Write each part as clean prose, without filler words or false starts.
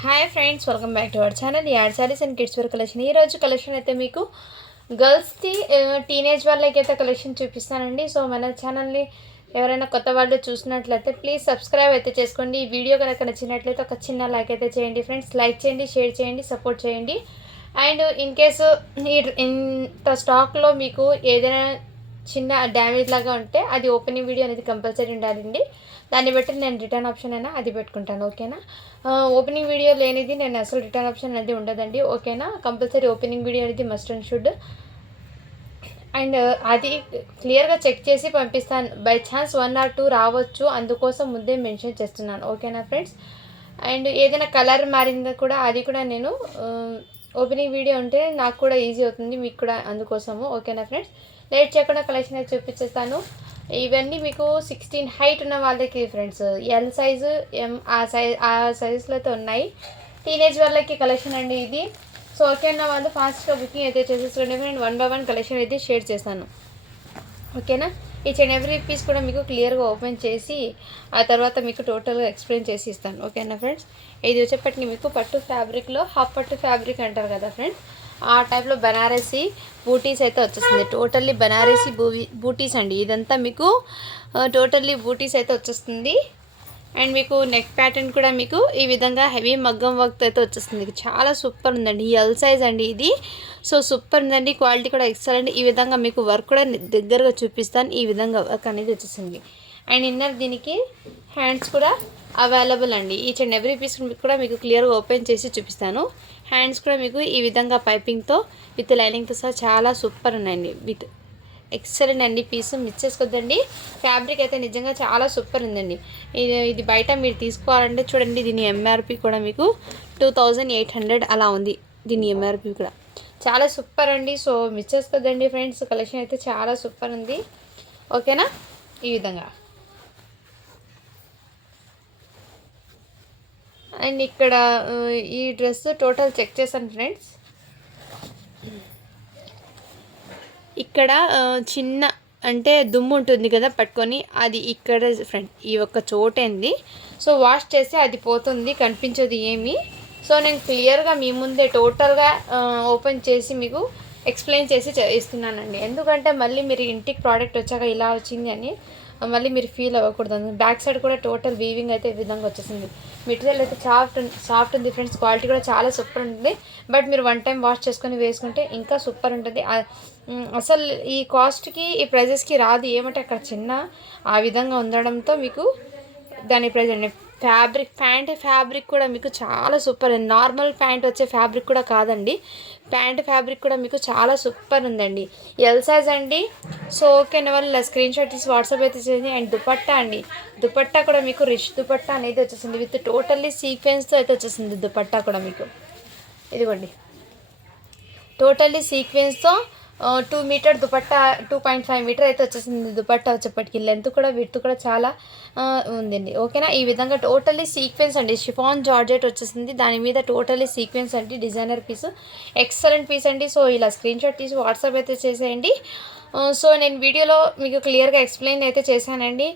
Hi friends, welcome back to our channel ad saris and kids wear collection. ఈరోజు collection అయితే మీకు గర్ల్స్కి teenage వాళ్ళకి అయితే కలెక్షన్ చూపిస్తానండి. సో మన ఛానల్ని ఎవరైనా కొత్త వాళ్ళు చూసినట్లయితే ప్లీజ్ సబ్స్క్రైబ్ అయితే చేసుకోండి. ఈ వీడియో కనుక నచ్చినట్లయితే ఒక చిన్న లైక్ అయితే చేయండి ఫ్రెండ్స్. లైక్ చేయండి, షేర్ చేయండి, సపోర్ట్ చేయండి. అండ్ ఇన్ కేసు ఇంత స్టాక్లో మీకు ఏదైనా చిన్న డ్యామేజ్ లాగా ఉంటే అది ఓపెనింగ్ వీడియో అనేది కంపల్సరీ ఉండాలండి. దాన్ని బట్టి నేను రిటర్న్ ఆప్షన్ అయినా అది పెట్టుకుంటాను, ఓకేనా. ఓపెనింగ్ వీడియో లేనిది నేను అసలు రిటర్న్ ఆప్షన్ అనేది ఉండదండి, ఓకేనా. కంపల్సరీ ఓపెనింగ్ వీడియో అనేది మస్ట్ అండ్ షుడ్. అండ్ అది క్లియర్గా చెక్ చేసి పంపిస్తాను. బై ఛాన్స్ 1 or 2 రావచ్చు, అందుకోసం ముందే మెన్షన్ చేస్తున్నాను, ఓకేనా ఫ్రెండ్స్. అండ్ ఏదైనా కలర్ మారిందో కూడా అది కూడా నేను ఓపెనింగ్ వీడియో ఉంటే నాకు కూడా ఈజీ అవుతుంది, మీకు కూడా, అందుకోసము, ఓకేనా ఫ్రెండ్స్. లేట్ చేయకుండా కలెక్షన్ అయితే చూపించేస్తాను. ఇవన్నీ మీకు 16 హైట్ ఉన్న వాళ్ళకి ఫ్రెండ్స్, ఎల్ సైజు, ఎం ఆ సైజులో అయితే ఉన్నాయి. టీనేజ్ వాళ్ళకి కలెక్షన్ అండి ఇది. సో ఓకేనా, వాళ్ళు ఫాస్ట్గా బుకింగ్ అయితే చేసేసుకోండి. నేను 1 by 1 కలెక్షన్ అయితే షేర్ చేస్తాను, ఓకేనా. ఈచ్ అండ్ ఎవ్రీ పీస్ కూడా మీకు క్లియర్గా ఓపెన్ చేసి ఆ తర్వాత మీకు టోటల్గా ఎక్స్ప్లెయిన్ చేసి ఇస్తాను, ఓకేనా ఫ్రెండ్స్. ఇది వచ్చేప్పటికి మీకు పట్టు ఫ్యాబ్రిక్లో హాఫ్ పట్టు ఫ్యాబ్రిక్ అంటారు కదా ఫ్రెండ్స్, ఆ టైప్లో బనారసి బూటీస్ అయితే వచ్చేస్తుంది. టోటల్లీ బనారసి బూటీస్ అండి. ఇదంతా మీకు టోటల్లీ బూటీస్ అయితే వచ్చేస్తుంది. అండ్ మీకు నెక్ ప్యాటర్న్ కూడా మీకు ఈ విధంగా హెవీ మగ్గం వర్క్ అయితే వచ్చేస్తుంది. చాలా సూపర్ ఉందండి. ఎల్ సైజ్ అండి ఇది. సో సూపర్ ఉందండి, క్వాలిటీ కూడా ఎక్సలెంట్. ఈ విధంగా మీకు వర్క్ కూడా దగ్గరగా చూపిస్తాను. ఈ విధంగా వర్క్ అనేది వచ్చేసింది. అండ్ ఇన్నర్ దీనికి హ్యాండ్స్ కూడా అవైలబుల్ అండి. ఈచ్ అండ్ ఎవ్రీ పీస్ కూడా మీకు క్లియర్గా ఓపెన్ చేసి చూపిస్తాను. హ్యాండ్స్ కూడా మీకు ఈ విధంగా పైపింగ్తో విత్ లైనింగ్తో సహా చాలా సూపర్ ఉన్నాయండి. విత్ ఎక్సలెంట్ అండి. పీస్ మిస్ చేసుకోద్దండి. ఫ్యాబ్రిక్ అయితే నిజంగా చాలా సూపర్ ఉందండి. ఇది బయట మీరు తీసుకోవాలంటే చూడండి, దీని ఎంఆర్పి కూడా మీకు 2800 అలా ఉంది. దీని ఎంఆర్పి కూడా చాలా సూపర్ అండి. సో మిస్ చేసుకోద్దండి ఫ్రెండ్స్. కలెక్షన్ అయితే చాలా సూపర్ ఉంది, ఓకేనా. ఈ విధంగా అండ్ ఇక్కడ ఈ డ్రెస్ టోటల్ చెక్ చేశాను ఫ్రెండ్స్. ఇక్కడ చిన్న అంటే దుమ్ము ఉంటుంది కదా పట్టుకొని, అది ఇక్కడ ఫ్రెండ్ ఈ ఒక్క చోటేంది. సో వాష్ చేస్తే అది పోతుంది, కనిపించదు ఏమి. సో నేను క్లియర్గా మీ ముందే టోటల్గా ఓపెన్ చేసి మీకు ఎక్స్ప్లెయిన్ చేసి ఇస్తున్నానండి. ఎందుకంటే మళ్ళీ మీరు ఇంటికి ప్రోడక్ట్ వచ్చాక ఇలా వచ్చింది అని మళ్ళీ మీరు ఫీల్ అవ్వకూడదు. బ్యాక్ సైడ్ కూడా టోటల్ వీవింగ్ అయితే ఈ విధంగా వచ్చేసింది. మెటీరియల్ అయితే సాఫ్ట్ ఉంది ఫ్రెండ్స్. క్వాలిటీ కూడా చాలా సూపర్ ఉంటుంది. బట్ మీరు 1 time వాష్ చేసుకొని వేసుకుంటే ఇంకా సూపర్ ఉంటుంది. అసలు ఈ కాస్ట్కి ఈ ప్రైజెస్కి రాదు. ఏమంటే అక్కడ చిన్న ఆ విధంగా ఉండడంతో మీకు దాని ప్రైజ్ అండి. ప్యాంట్ ఫ్యాబ్రిక్ కూడా మీకు చాలా సూపర్. నార్మల్ ప్యాంట్ వచ్చే ఫ్యాబ్రిక్ కూడా కాదండి. ప్యాంట్ ఫ్యాబ్రిక్ కూడా మీకు చాలా సూపర్ ఉందండి. ఎల్ సైజ్ అండి. సో ఓకే అనే వాళ్ళు స్క్రీన్ షాట్ తీసి వాట్సాప్ అయితే చేయండి. అండ్ దుపట్టా అండి. దుపట్టా కూడా మీకు రిచ్ దుపట్టా అనేది వచ్చేసింది. విత్ టోటల్లీ సీక్వెన్స్తో అయితే వచ్చేసింది దుపట్టా కూడా మీకు. ఇదిగోండి, టోటల్లీ సీక్వెన్స్తో 2 meter దుపట్టా, 2.5 meter అయితే వచ్చేసింది దుపట్టా. వచ్చేప్పటికి లెంత్ కూడా విడ్త్ కూడా చాలా ఉందండి, ఓకేనా. ఈ విధంగా టోటల్లీ సీక్వెన్స్ అండి. షిఫాన్ జార్జెట్ వచ్చేసింది, దాని మీద టోటల్లీ సీక్వెన్స్ అండి. డిజైనర్ పీస్, ఎక్సలెంట్ పీస్ అండి. సో ఇలా స్క్రీన్ షాట్ తీసి వాట్సాప్ అయితే చేసేయండి. సో నేను వీడియోలో మీకు క్లియర్గా ఎక్స్ప్లెయిన్ అయితే చేశానండి.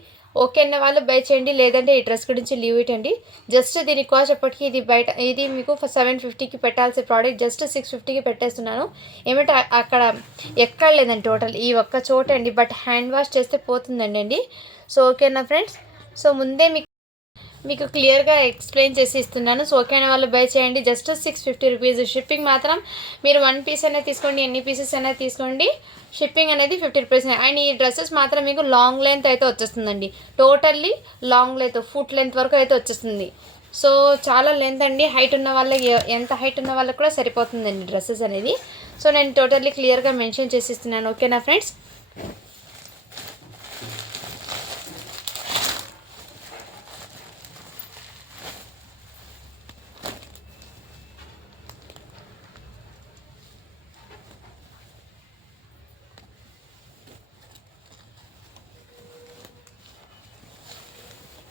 ఓకే అన్న వాళ్ళు బై చేయండి, లేదంటే ఈ డ్రెస్ గురించి లీవ్ ఇట్ అండి. జస్ట్ దీని కాస్ట్ ఎప్పటికీ ఇది మీకు 750కి పెట్టాల్సిన ప్రోడక్ట్ జస్ట్ 650కి పెట్టేస్తున్నాను. ఏమంటే అక్కడ ఎక్కడ లేదండి, టోటల్ ఈ ఒక్క చోటే అండి. బట్ హ్యాండ్ వాష్ చేస్తే పోతుందండి. సో ఓకేనా ఫ్రెండ్స్. సో ముందే మీకు క్లియర్గా ఎక్స్ప్లెయిన్ చేసి ఇస్తున్నాను. సో ఓకే అనే వాళ్ళు బై చేయండి. Just 650 rupees. షిప్పింగ్ మాత్రం మీరు 1 piece అనేది తీసుకోండి, ఎన్ని పీసెస్ అనేది తీసుకోండి, షిప్పింగ్ అనేది 50 రూపీస్. అండ్ ఈ డ్రెస్సెస్ మాత్రం మీకు లాంగ్ లెంత్ అయితే వచ్చేస్తుందండి. Totally long length, foot length వరకు అయితే వచ్చేస్తుంది. సో చాలా లెంత్ అండి. హైట్ ఉన్న వాళ్ళకి, ఎంత హైట్ ఉన్న వాళ్ళకి కూడా సరిపోతుందండి డ్రెస్సెస్ అనేది. సో నేను టోటల్లీ క్లియర్గా మెన్షన్ చేసి ఇస్తున్నాను, ఓకేనా ఫ్రెండ్స్.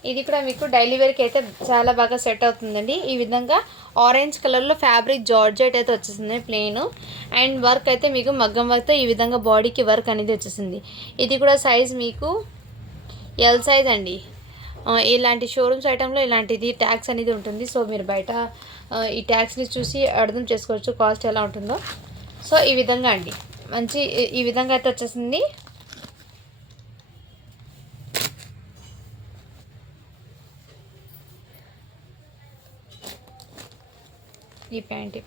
ఇది కూడా మీకు డైలీ వేర్కి అయితే చాలా బాగా సెట్ అవుతుందండి. ఈ విధంగా ఆరెంజ్ కలర్లో ఫ్యాబ్రిక్ జార్జెట్ అయితే వచ్చేసింది ప్లెయిన్. అండ్ వర్క్ అయితే మీకు మగ్గం వర్క్తో ఈ విధంగా బాడీకి వర్క్ అనేది వచ్చేసింది. ఇది కూడా సైజ్ మీకు ఎల్ సైజ్ అండి. ఇలాంటి షోరూమ్స్ ఐటెంలో ఇలాంటిది ట్యాక్స్ అనేది ఉంటుంది. సో మీరు బయట ఈ ట్యాక్స్ని చూసి అర్థం చేసుకోవచ్చు కాస్ట్ ఎలా ఉంటుందో. సో ఈ విధంగా అండి మంచి ఈ విధంగా అయితే వచ్చేసింది. ఈ ప్యాంట్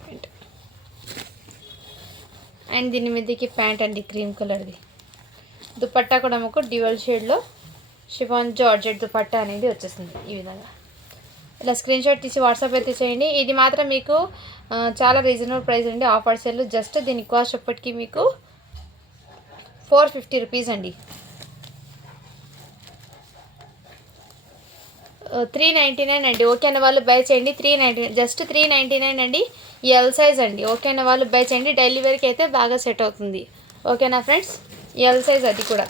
అండ్ దీని మీదకి ప్యాంట్ అండి క్రీమ్ కలర్ది. దుపట్టా కూడా మాకు డ్యూయల్ షేడ్లో షిఫాన్ జార్జెట్ దుపట్టా అనేది వచ్చేసింది. ఈ విధంగా ఇలా స్క్రీన్ షాట్ తీసి వాట్సాప్ అయితే చేయండి. ఇది మాత్రం మీకు చాలా రీజనబుల్ ప్రైస్ అండి. Offer sale. జస్ట్ దీని కాస్ట్ అప్పటికి మీకు 450 రూపీస్ అండి. 399 అండి. ఓకే అన్న వాళ్ళు బై చేయండి. 399 జస్ట్ 399 అండి. ఎల్ సైజ్ అండి. ఓకే అన్న వాళ్ళు బై చేయండి. డైలీ వేర్కి అయితే బాగా సెట్ అవుతుంది. ఓకేనా ఫ్రెండ్స్, ఎల్ సైజ్ అది కూడా.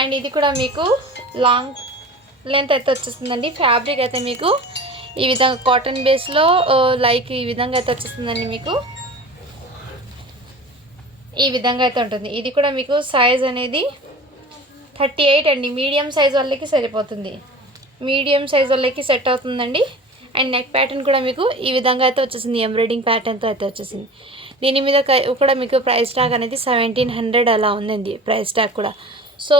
అండ్ ఇది కూడా మీకు లాంగ్ లెంత్ అయితే వచ్చేస్తుందండి. ఫ్యాబ్రిక్ అయితే మీకు ఈ విధంగా కాటన్ బేస్లో లైక్ ఈ విధంగా అయితే వచ్చేస్తుందండి. మీకు ఈ విధంగా అయితే ఉంటుంది. ఇది కూడా మీకు సైజ్ అనేది 38 అండి. మీడియం సైజ్ వాళ్ళకి సరిపోతుంది. మీడియం సైజ్ వాళ్ళకి సెట్ అవుతుందండి. అండ్ నెక్ ప్యాటర్న్ కూడా మీకు ఈ విధంగా అయితే వచ్చేసింది. ఎంబ్రాయిడింగ్ ప్యాటర్న్తో అయితే వచ్చేసింది. దీని మీద కూడా మీకు ప్రైస్ ట్యాగ్ అనేది 1700 అలా ఉందండి ప్రైస్ ట్యాగ్ కూడా. సో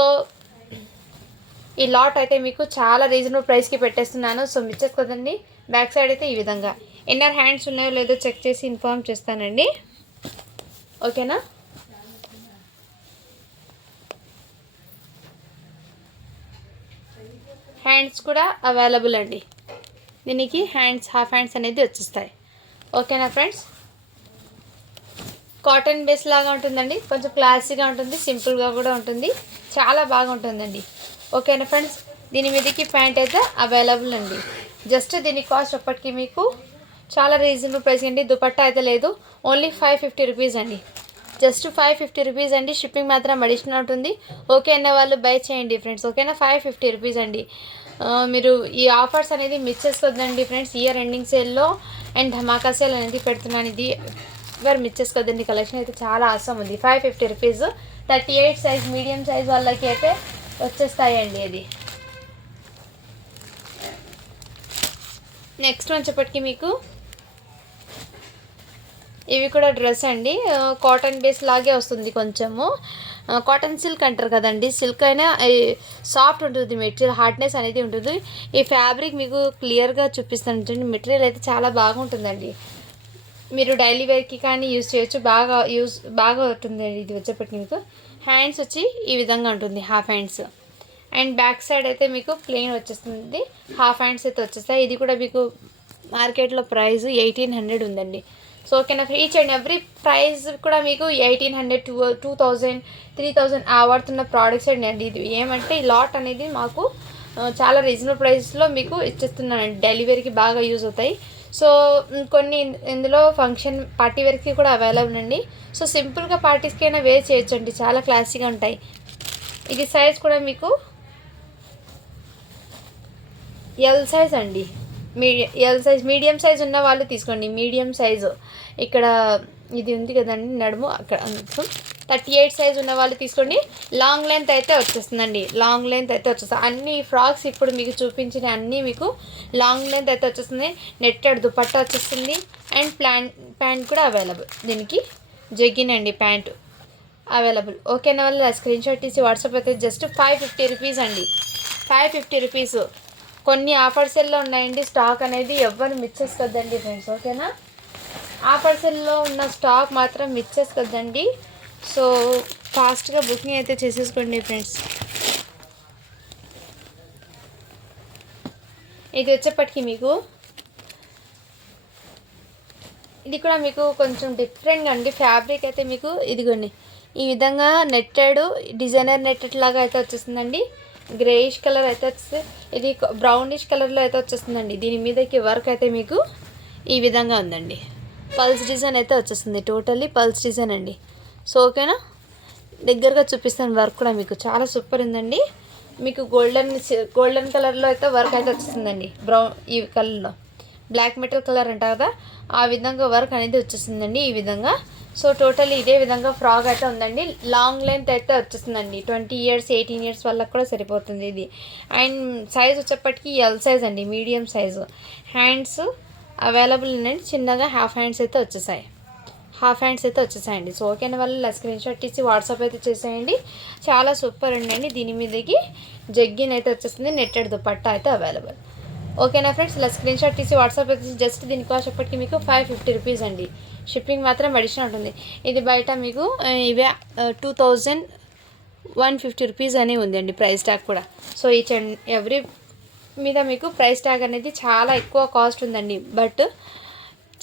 ఈ లాట్ అయితే మీకు చాలా రీజనబుల్ ప్రైస్కి పెట్టేస్తున్నాను. సో మిచ్చేసి కదండి. బ్యాక్ సైడ్ అయితే ఈ విధంగా ఇన్నర్ హ్యాండ్స్ ఉన్నాయో లేదో చెక్ చేసి ఇన్ఫార్మ్ చేస్తానండి. ఓకేనా. హ్యాండ్స్ కూడా అవైలబుల్ అండి. దీనికి హ్యాండ్స్ హాఫ్ హ్యాండ్స్ అనేది వచ్చేస్తాయి. ఓకేనా ఫ్రెండ్స్. కాటన్ బేస్ లాగా ఉంటుందండి. కొంచెం క్లాసీగా ఉంటుంది, సింపుల్గా కూడా ఉంటుంది, చాలా బాగుంటుందండి. ఓకేనా ఫ్రెండ్స్. దీని మీదకి ప్యాంట్ అయితే అవైలబుల్ అండి. జస్ట్ దీని కాస్ట్ అప్పటికి మీకు చాలా రీజనబుల్ ప్రైస్ అండి. దుపట్టా అయితే లేదు, ఓన్లీ 550 రూపీస్ అండి. జస్ట్ 550 రూపీస్ అండి. షిప్పింగ్ మాత్రం అడిషనల్ ఉంటుంది. ఓకే అనే వాళ్ళు బై చేయండి ఫ్రెండ్స్. ఓకేనా. 550 రూపీస్ అండి. మీరు ఈ ఆఫర్స్ అనేది మిస్ చేసుకోవద్దండి ఫ్రెండ్స్. ఇయర్ ఎండింగ్ సేల్లో అండ్ ధమాకా సేల్ అనేది పెడుతున్నాను. ఇది ఎవరు మిస్ చేసుకోవద్దండి. కలెక్షన్ అయితే చాలా అవసరం ఉంది. 550 రూపీస్. 38 సైజ్ మీడియం సైజ్ వాళ్ళకి అయితే వచ్చేస్తాయండి. అది నెక్స్ట్ వచ్చేప్పటికి మీకు ఇవి కూడా డ్రెస్ అండి. కాటన్ బేస్ లాగే వస్తుంది. కొంచెము కాటన్ సిల్క్ అంటారు కదండి. సిల్క్ అయినా సాఫ్ట్ ఉంటుంది మెటీరియల్, హార్డ్నెస్ అనేది ఉంటుంది. ఈ ఫ్యాబ్రిక్ మీకు క్లియర్గా చూపిస్తాను. మెటీరియల్ అయితే చాలా బాగుంటుందండి. మీరు డైలీ వేర్కి కానీ యూజ్ చేయొచ్చు. బాగా ఉంటుంది. ఇది వచ్చేప్పటికి మీకు హ్యాండ్స్ వచ్చి ఈ విధంగా ఉంటుంది, half hands. And back side అయితే మీకు ప్లెయిన్ వచ్చేస్తుంది. హాఫ్ హ్యాండ్స్ అయితే వచ్చేస్తాయి. ఇది కూడా మీకు మార్కెట్లో ప్రైస్ 1800 ఉందండి. సో ఓకేనా. ఈచ్ అండ్ ఎవ్రీ ప్రైస్ కూడా మీకు 1800, 2000, 3000 వాడుతున్న ప్రోడక్ట్స్ అండి. ఇది ఏమంటే ఈ లాట్ అనేది మాకు చాలా రీజనబుల్ ప్రైస్లో మీకు ఇచ్చేస్తున్నానండి. డైలీ వేర్కి బాగా యూజ్ అవుతాయి. సో కొన్ని ఇందులో ఫంక్షన్ పార్టీ వేర్కి కూడా అవైలబుల్ అండి. సో సింపుల్గా పార్టీస్కి అయినా వేర్ చేయొచ్చండి, చాలా క్లాసీగా ఉంటాయి. ఇది సైజ్ కూడా మీకు ఎల్ సైజ్ అండి. ఎల్ సైజ్ మీడియం సైజ్ ఉన్న వాళ్ళు తీసుకోండి. మీడియం సైజు ఇక్కడ ఇది ఉంది కదండి నడుము, అక్కడ 38 సైజ్ ఉన్న వాళ్ళు తీసుకోండి. లాంగ్ లెంత్ అయితే వచ్చేస్తుందండి. లాంగ్ లెంత్ అయితే వచ్చేస్తుంది. అన్ని ఫ్రాక్స్ ఇప్పుడు మీకు చూపించిన అన్నీ మీకు లాంగ్ లెంత్ అయితే వచ్చేస్తుంది. నెట్టెడ్ దుపట్టా వచ్చేస్తుంది. అండ్ ప్యాంట్ కూడా అవైలబుల్. దీనికి జగ్గిన్ అండి ప్యాంటు అవైలబుల్. ఓకేనా వాళ్ళు స్క్రీన్ షాట్ తీసి వాట్సాప్ అయితే జస్ట్ 550 రూపీస్ అండి. 550 రూపీస్. కొన్ని ఆఫర్ సెల్లో ఉన్నాయండి. స్టాక్ అనేది ఎవ్వరు మిస్ చేసుకోవద్దండి ఫ్రెండ్స్. ఓకేనా. ఆఫర్ సెల్లో ఉన్న స్టాక్ మాత్రం మిస్ చేసుకోవద్దండి. సో ఫాస్ట్గా బుకింగ్ అయితే చేసేసుకోండి ఫ్రెండ్స్. ఇది వచ్చేప్పటికి మీకు ఇది కూడా మీకు కొంచెం డిఫరెంట్గా అండి. ఫ్యాబ్రిక్ అయితే మీకు ఇదిగోండి ఈ విధంగా నెట్టెడ్ డిజైనర్ నెట్టెడ్ లాగా అయితే వచ్చేస్తుందండి. గ్రేయిష్ కలర్ అయితే వచ్చేసి ఇది బ్రౌనిష్ కలర్లో అయితే వచ్చేస్తుందండి. దీని మీదకి వర్క్ అయితే మీకు ఈ విధంగా ఉందండి. పల్స్ డిజైన్ అయితే వచ్చేస్తుంది. టోటల్లీ పల్స్ డిజైన్ అండి. సో ఓకేనా. దగ్గరగా చూపిస్తాను. వర్క్ కూడా మీకు చాలా సూపర్ ఉందండి. మీకు గోల్డెన్ కలర్లో అయితే వర్క్ అయితే వచ్చేస్తుందండి. ఈ కలర్లో బ్లాక్ మెటల్ కలర్ అంటారు కదా, ఆ విధంగా వర్క్ అనేది వచ్చేసిందండి ఈ విధంగా. సో టోటల్లీ ఇదే విధంగా ఫ్రాక్ అయితే ఉందండి. లాంగ్ లెంత్ అయితే వచ్చేస్తుందండి. 20 ఇయర్స్ 18 ఇయర్స్ వాళ్ళకి కూడా సరిపోతుంది ఇది. అండ్ సైజ్ వచ్చేప్పటికి ఎల్ సైజ్ అండి, మీడియం సైజు. హ్యాండ్స్ అవైలబుల్ ఉందండి, చిన్నగా హాఫ్ హ్యాండ్స్ అయితే వచ్చేసాయండి. సో ఓకేనా వాళ్ళు స్క్రీన్ షాట్ తీసి వాట్సాప్ అయితే చేసేయండి. చాలా సూపర్ ఉండండి. దీని మీదకి జగ్గిన్ అయితే వచ్చేస్తుంది, నెట్టెడ్ దుపట్టా అయితే అవైలబుల్. ఓకేనా ఫ్రెండ్స్, ఇలా స్క్రీన్ షాట్ తీసి వాట్సాప్ అయితే జస్ట్ దీని కాస్ట్ ఎప్పటికీ మీకు 550 రూపీస్ అండి. షిప్పింగ్ మాత్రం అడిషనల్ ఉంటుంది. ఇది బయట మీకు ఇవే 2150 రూపీస్ అని ఉందండి ప్రైస్ ట్యాగ్ కూడా. సో ఈచ్ అండ్ ఎవ్రీ మీద మీకు ప్రైస్ ట్యాగ్ అనేది చాలా ఎక్కువ కాస్ట్ ఉందండి. బట్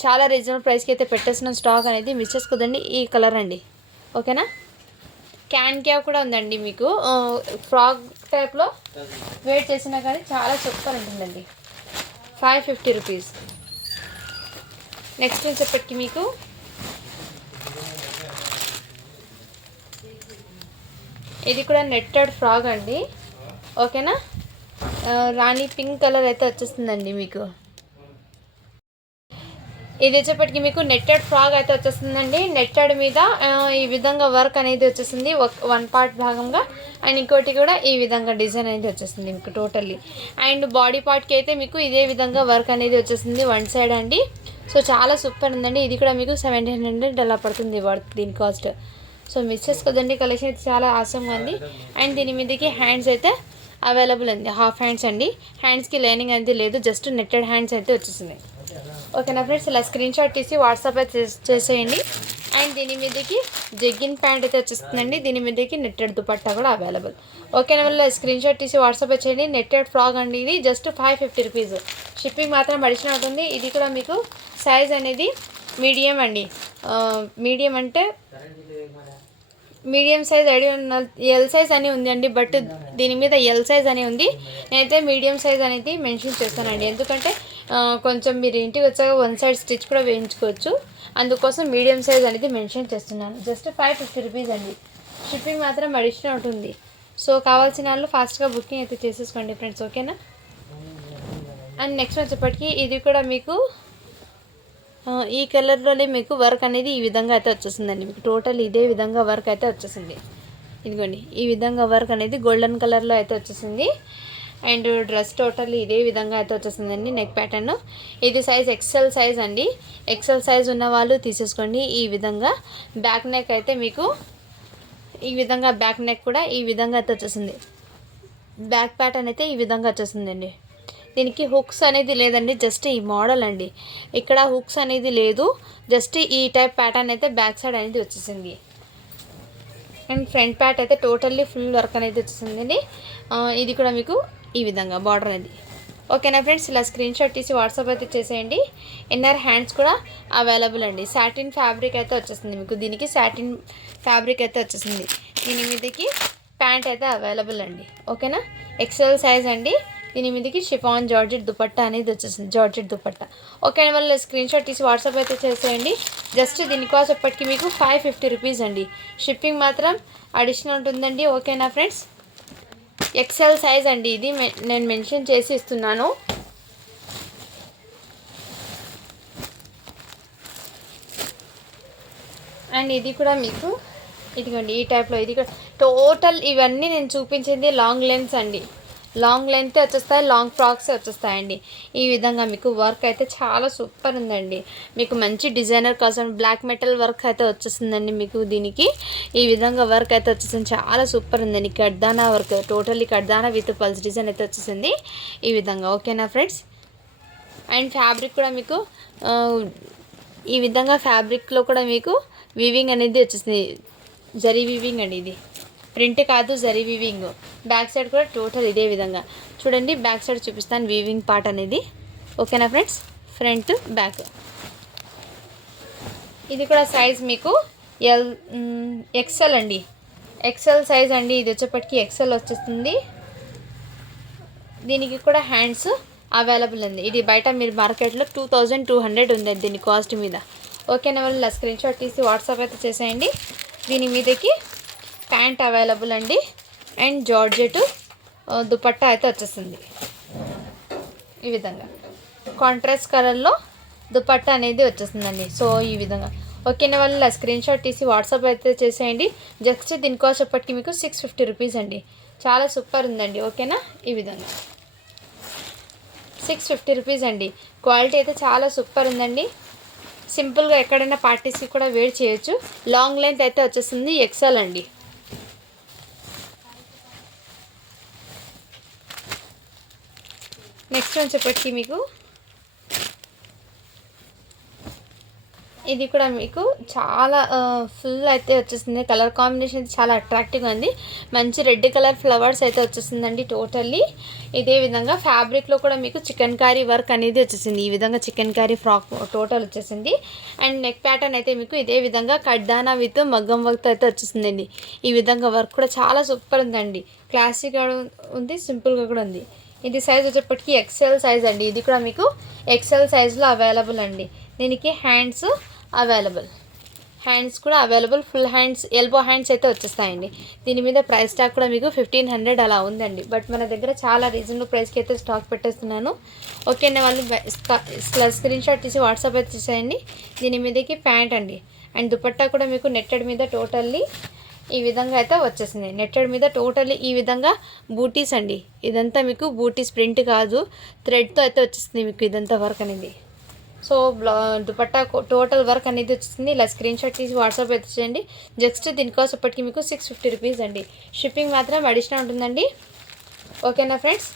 చాలా రీజనబుల్ ప్రైస్కి అయితే పెట్టేసిన స్టాక్ అనేది మిస్ చేసుకోదండి. ఈ కలర్ అండి, ఓకేనా. క్యాన్ క్యాప్ కూడా ఉందండి మీకు, ఫ్రాక్ టైప్లో వెయిట్ చేసినా కానీ చాలా సూపర్ ఉంటుందండి. 550 రూపీస్. నెక్స్ట్ వచ్చేప్పటికి మీకు ఇది కూడా నెట్టెడ్ ఫ్రాక్ అండి, ఓకేనా. రాణి పింక్ కలర్ అయితే వచ్చేస్తుందండి మీకు. ఇది వచ్చేప్పటికి మీకు నెట్టెడ్ ఫ్రాక్ అయితే వచ్చేస్తుందండి. నెట్టెడ్ మీద ఈ విధంగా వర్క్ అనేది వచ్చేసింది వన్ పార్ట్ భాగంగా. అండ్ ఇంకోటి కూడా ఈ విధంగా డిజైన్ అనేది వచ్చేసింది మీకు టోటల్లీ. అండ్ బాడీ పార్ట్కి అయితే మీకు ఇదే విధంగా వర్క్ అనేది వచ్చేసింది వన్ సైడ్ అండి. సో చాలా సూపర్ ఉందండి. ఇది కూడా మీకు 1700 అలా పడుతుంది వర్క్ దీని కాస్ట్. సో మిస్ చేసుకోదండి, కలెక్షన్ అయితే చాలా ఆసంగా ఉంది. అండ్ దీని మీదకి హ్యాండ్స్ అయితే అవైలబుల్ ఉంది, హాఫ్ హ్యాండ్స్ అండి. హ్యాండ్స్కి లైనింగ్ అనేది లేదు, జస్ట్ నెట్టెడ్ హ్యాండ్స్ అయితే వచ్చేసింది. ఓకేనా ఫ్రెండ్స్, ఇలా స్క్రీన్ షాట్ తీసి వాట్సాప్ అయితే చేసేయండి. అండ్ దీని మీదకి జగ్గిన్ ప్యాంట్ అయితే వచ్చేస్తుందండి. దీని మీదకి నెట్టెడ్ దుపట్టా కూడా అవైలబుల్. ఓకేనా, వల్ల స్క్రీన్ షాట్ తీసి వాట్సాప్ చేయండి. నెట్టెడ్ ఫ్రాక్ అండి, ఇది జస్ట్ 550 రూపీస్. షిప్పింగ్ మాత్రం అడిషనల్ ఉంటుంది. ఇది కూడా మీకు సైజ్ అనేది మీడియం అండి. మీడియం అంటే మీడియం సైజ్ ఎల్ సైజ్ అని ఉంది అండి. బట్ దీని మీద ఎల్ సైజ్ అని ఉంది. నేనైతే మీడియం సైజ్ అనేది మెన్షన్ చేస్తానండి, ఎందుకంటే కొంచెం మీరు ఇంటికి వచ్చాక వన్ సైడ్ స్టిచ్ కూడా వేయించుకోవచ్చు. అందుకోసం మీడియం సైజ్ అనేది మెన్షన్ చేస్తున్నాను. జస్ట్ 550 రూపీస్ అండి. షిప్పింగ్ మాత్రం అడిషనల్ ఉంటుంది. సో కావాల్సిన వాళ్ళు ఫాస్ట్గా బుకింగ్ అయితే చేసేసుకోండి ఫ్రెండ్స్, ఓకేనా. అండ్ నెక్స్ట్ వచ్చేప్పటికి ఇది కూడా మీకు ఈ కలర్లోనే మీకు వర్క్ అనేది ఈ విధంగా అయితే వచ్చేసిందండి. మీకు టోటల్ ఇదే విధంగా వర్క్ అయితే వచ్చేసింది. ఇదిగోండి, ఈ విధంగా వర్క్ అనేది గోల్డెన్ కలర్లో అయితే వచ్చేసింది. అండ్ డ్రెస్ టోటల్ ఇదే విధంగా అయితే వచ్చేసిందండి. నెక్ ప్యాటర్న్ ఇది సైజ్ ఎక్సెల్ సైజ్ అండి. ఎక్సెల్ సైజ్ ఉన్న వాళ్ళు తీసేసుకోండి. ఈ విధంగా బ్యాక్ నెక్ అయితే మీకు ఈ విధంగా బ్యాక్ నెక్ కూడా ఈ విధంగా అయితే వచ్చేసింది. బ్యాక్ ప్యాటర్న్ అయితే ఈ విధంగా వచ్చేసిందండి. దీనికి హుక్స్ అనేది లేదండి, జస్ట్ ఈ మోడల్ అండి. ఇక్కడ హుక్స్ అనేది లేదు, జస్ట్ ఈ టైప్ ప్యాటర్న్ అయితే బ్యాక్ సైడ్ అనేది వచ్చేసింది. అండ్ ఫ్రంట్ ప్యాట్ అయితే టోటల్లీ ఫుల్ వర్క్ అనేది వచ్చేసిందండి. ఇది కూడా మీకు ఈ విధంగా బార్డర్ అనేది. ఓకేనా ఫ్రెండ్స్, ఇలా స్క్రీన్ షాట్ తీసి వాట్సాప్ అయితే చేసేయండి. ఇన్నర్ హ్యాండ్స్ కూడా అవైలబుల్ అండి. సాటిన్ ఫ్యాబ్రిక్ అయితే వచ్చేసింది మీకు. దీనికి సాటిన్ ఫ్యాబ్రిక్ అయితే వచ్చేసింది. దీని మీదకి ప్యాంట్ అయితే అవైలబుల్ అండి, ఓకేనా. ఎక్సెల్ సైజ్ అండి. దీని మీదకి షిఫాన్ జార్జెట్ దుపట్టా అనేది వచ్చేసింది, జార్జెట్ దుపట్టా. ఓకే, వాళ్ళ స్క్రీన్ షాట్ తీసి వాట్సాప్ అయితే చేసేయండి. జస్ట్ దీని కాస్ట్ ఎప్పటికీ మీకు 550 రూపీస్ అండి. షిప్పింగ్ మాత్రం అడిషనల్ ఉంటుందండి, ఓకేనా ఫ్రెండ్స్. ఎక్సెల్ సైజ్ అండి, ఇది నేను మెన్షన్ చేసి ఇస్తున్నాను. అండ్ ఇది కూడా మీకు ఇదిగోండి ఈ టైప్లో. ఇది కూడా టోటల్ ఇవన్నీ నేను చూపించింది లాంగ్ లెంత్స్ అండి. లాంగ్ లెంత్ వచ్చేస్తాయి, లాంగ్ ఫ్రాక్స్ వచ్చేస్తాయండి. ఈ విధంగా మీకు వర్క్ అయితే చాలా సూపర్ ఉందండి. మీకు మంచి డిజైనర్ కోసం బ్లాక్ మెటల్ వర్క్ అయితే వచ్చేస్తుందండి. మీకు దీనికి ఈ విధంగా వర్క్ అయితే వచ్చేసింది, చాలా సూపర్ ఉందండి. కడ్దానా వర్క్, టోటల్లీ కడ్దానా విత్ పల్స్ డిజైన్ అయితే వచ్చేసింది ఈ విధంగా, ఓకేనా ఫ్రెండ్స్. అండ్ ఫ్యాబ్రిక్ కూడా మీకు ఈ విధంగా ఫ్యాబ్రిక్లో కూడా మీకు వీవింగ్ అనేది వచ్చేసింది, జరీ వీవింగ్ అండి. ఇది ప్రింట్ కాదు, జరీ వీవింగ్. బ్యాక్ సైడ్ కూడా టోటల్ ఇదే విధంగా చూడండి. బ్యాక్ సైడ్ చూపిస్తాను వీవింగ్ పార్ట్ అనేది, ఓకేనా ఫ్రెండ్స్. Front back. ఇది కూడా సైజ్ మీకు ఎక్సెల్ అండి, ఎక్సెల్ సైజ్ అండి. ఇది వచ్చేప్పటికి ఎక్సెల్ వచ్చేస్తుంది. దీనికి కూడా హ్యాండ్స్ అవైలబుల్ ఉంది. ఇది బయట మీరు మార్కెట్లో 2200 ఉంది దీని కాస్ట్ మీద, ఓకేనా. వాళ్ళు స్క్రీన్ షాట్ తీసి వాట్సాప్ అయితే చేసేయండి. దీని మీదకి ప్యాంట్ అవైలబుల్ అండి. అండ్ జార్జెట్ దుపట్టా అయితే వచ్చేస్తుంది ఈ విధంగా. కాంట్రాస్ట్ కలర్లో దుపట్టా అనేది వచ్చేస్తుందండి. సో ఈ విధంగా ఓకేనా వాళ్ళు ఇలా స్క్రీన్ షాట్ తీసి వాట్సాప్ అయితే చేసేయండి. జస్ట్ దీని కాస్ట్ ఎప్పటికీ మీకు 650 రూపీస్ అండి. చాలా సూపర్ ఉందండి. ఓకేనా, ఈ విధంగా 650 రూపీస్ అండి. క్వాలిటీ అయితే చాలా సూపర్ ఉందండి. సింపుల్గా ఎక్కడైనా పార్టీస్కి కూడా వేర్ చేయొచ్చు. లాంగ్ లెంత్ అయితే వచ్చేస్తుంది, ఎక్సెల్ అండి. నెక్స్ట్ వచ్చేప్పటికి మీకు ఇది కూడా మీకు చాలా ఫుల్ అయితే వచ్చేస్తుంది. కలర్ కాంబినేషన్ అయితే చాలా అట్రాక్టివ్గా ఉంది. మంచి రెడ్ కలర్ ఫ్లవర్స్ అయితే వచ్చేస్తుందండి టోటల్లీ. ఇదే విధంగా ఫ్యాబ్రిక్లో కూడా మీకు చికెన్ కారీ వర్క్ అనేది వచ్చేసింది. ఈ విధంగా చికెన్ కారీ ఫ్రాక్ టోటల్ వచ్చేసింది. అండ్ నెక్ ప్యాటర్న్ అయితే మీకు ఇదే విధంగా కడ్దానా విత్ మగ్గం వర్క్తో అయితే వచ్చేసిందండి. ఈ విధంగా వర్క్ కూడా చాలా సూపర్ ఉందండి. క్లాసిక్గా ఉంది, సింపుల్గా కూడా ఉంది. ఇది సైజ్ వచ్చేప్పటికి ఎక్సెల్ సైజ్ అండి. ఇది కూడా మీకు ఎక్సెల్ సైజ్లో అవైలబుల్ అండి. దీనికి హ్యాండ్స్ అవైలబుల్, హ్యాండ్స్ కూడా available. Full hands, elbow hands అయితే వచ్చేస్తాయండి. దీని మీద ప్రైస్ స్టాక్ కూడా మీకు 1500 అలా ఉందండి. బట్ మన దగ్గర చాలా రీజనబుల్ ప్రైస్కి అయితే స్టాక్ పెట్టేస్తున్నాను. ఓకేనా వాళ్ళు స్క్రీన్ షాట్ తీసి వాట్సాప్ అయితే చేసేయండి. దీని మీదకి ప్యాంట్ అండి. అండ్ దుపట్టా కూడా మీకు నెట్టెడ్ మీద టోటల్లీ ఈ విధంగా అయితే వచ్చేసింది. నెట్టెడ్ మీద టోటల్లీ ఈ విధంగా బూటీస్ అండి. ఇదంతా మీకు బూటీస్, ప్రింట్ కాదు, థ్రెడ్తో అయితే వచ్చేస్తుంది మీకు ఇదంతా వర్క్ అనేది. సో దుపట్టా టోటల్ వర్క్ అనేది వచ్చేసింది. ఇలా స్క్రీన్ షాట్ తీసి వాట్సాప్ అయితే చేయండి. జస్ట్ దీనికోసం ఇప్పటికి మీకు 650 రూపీస్ అండి. షిప్పింగ్ మాత్రం అడిషనల్ ఉంటుందండి. ఓకేనా ఫ్రెండ్స్,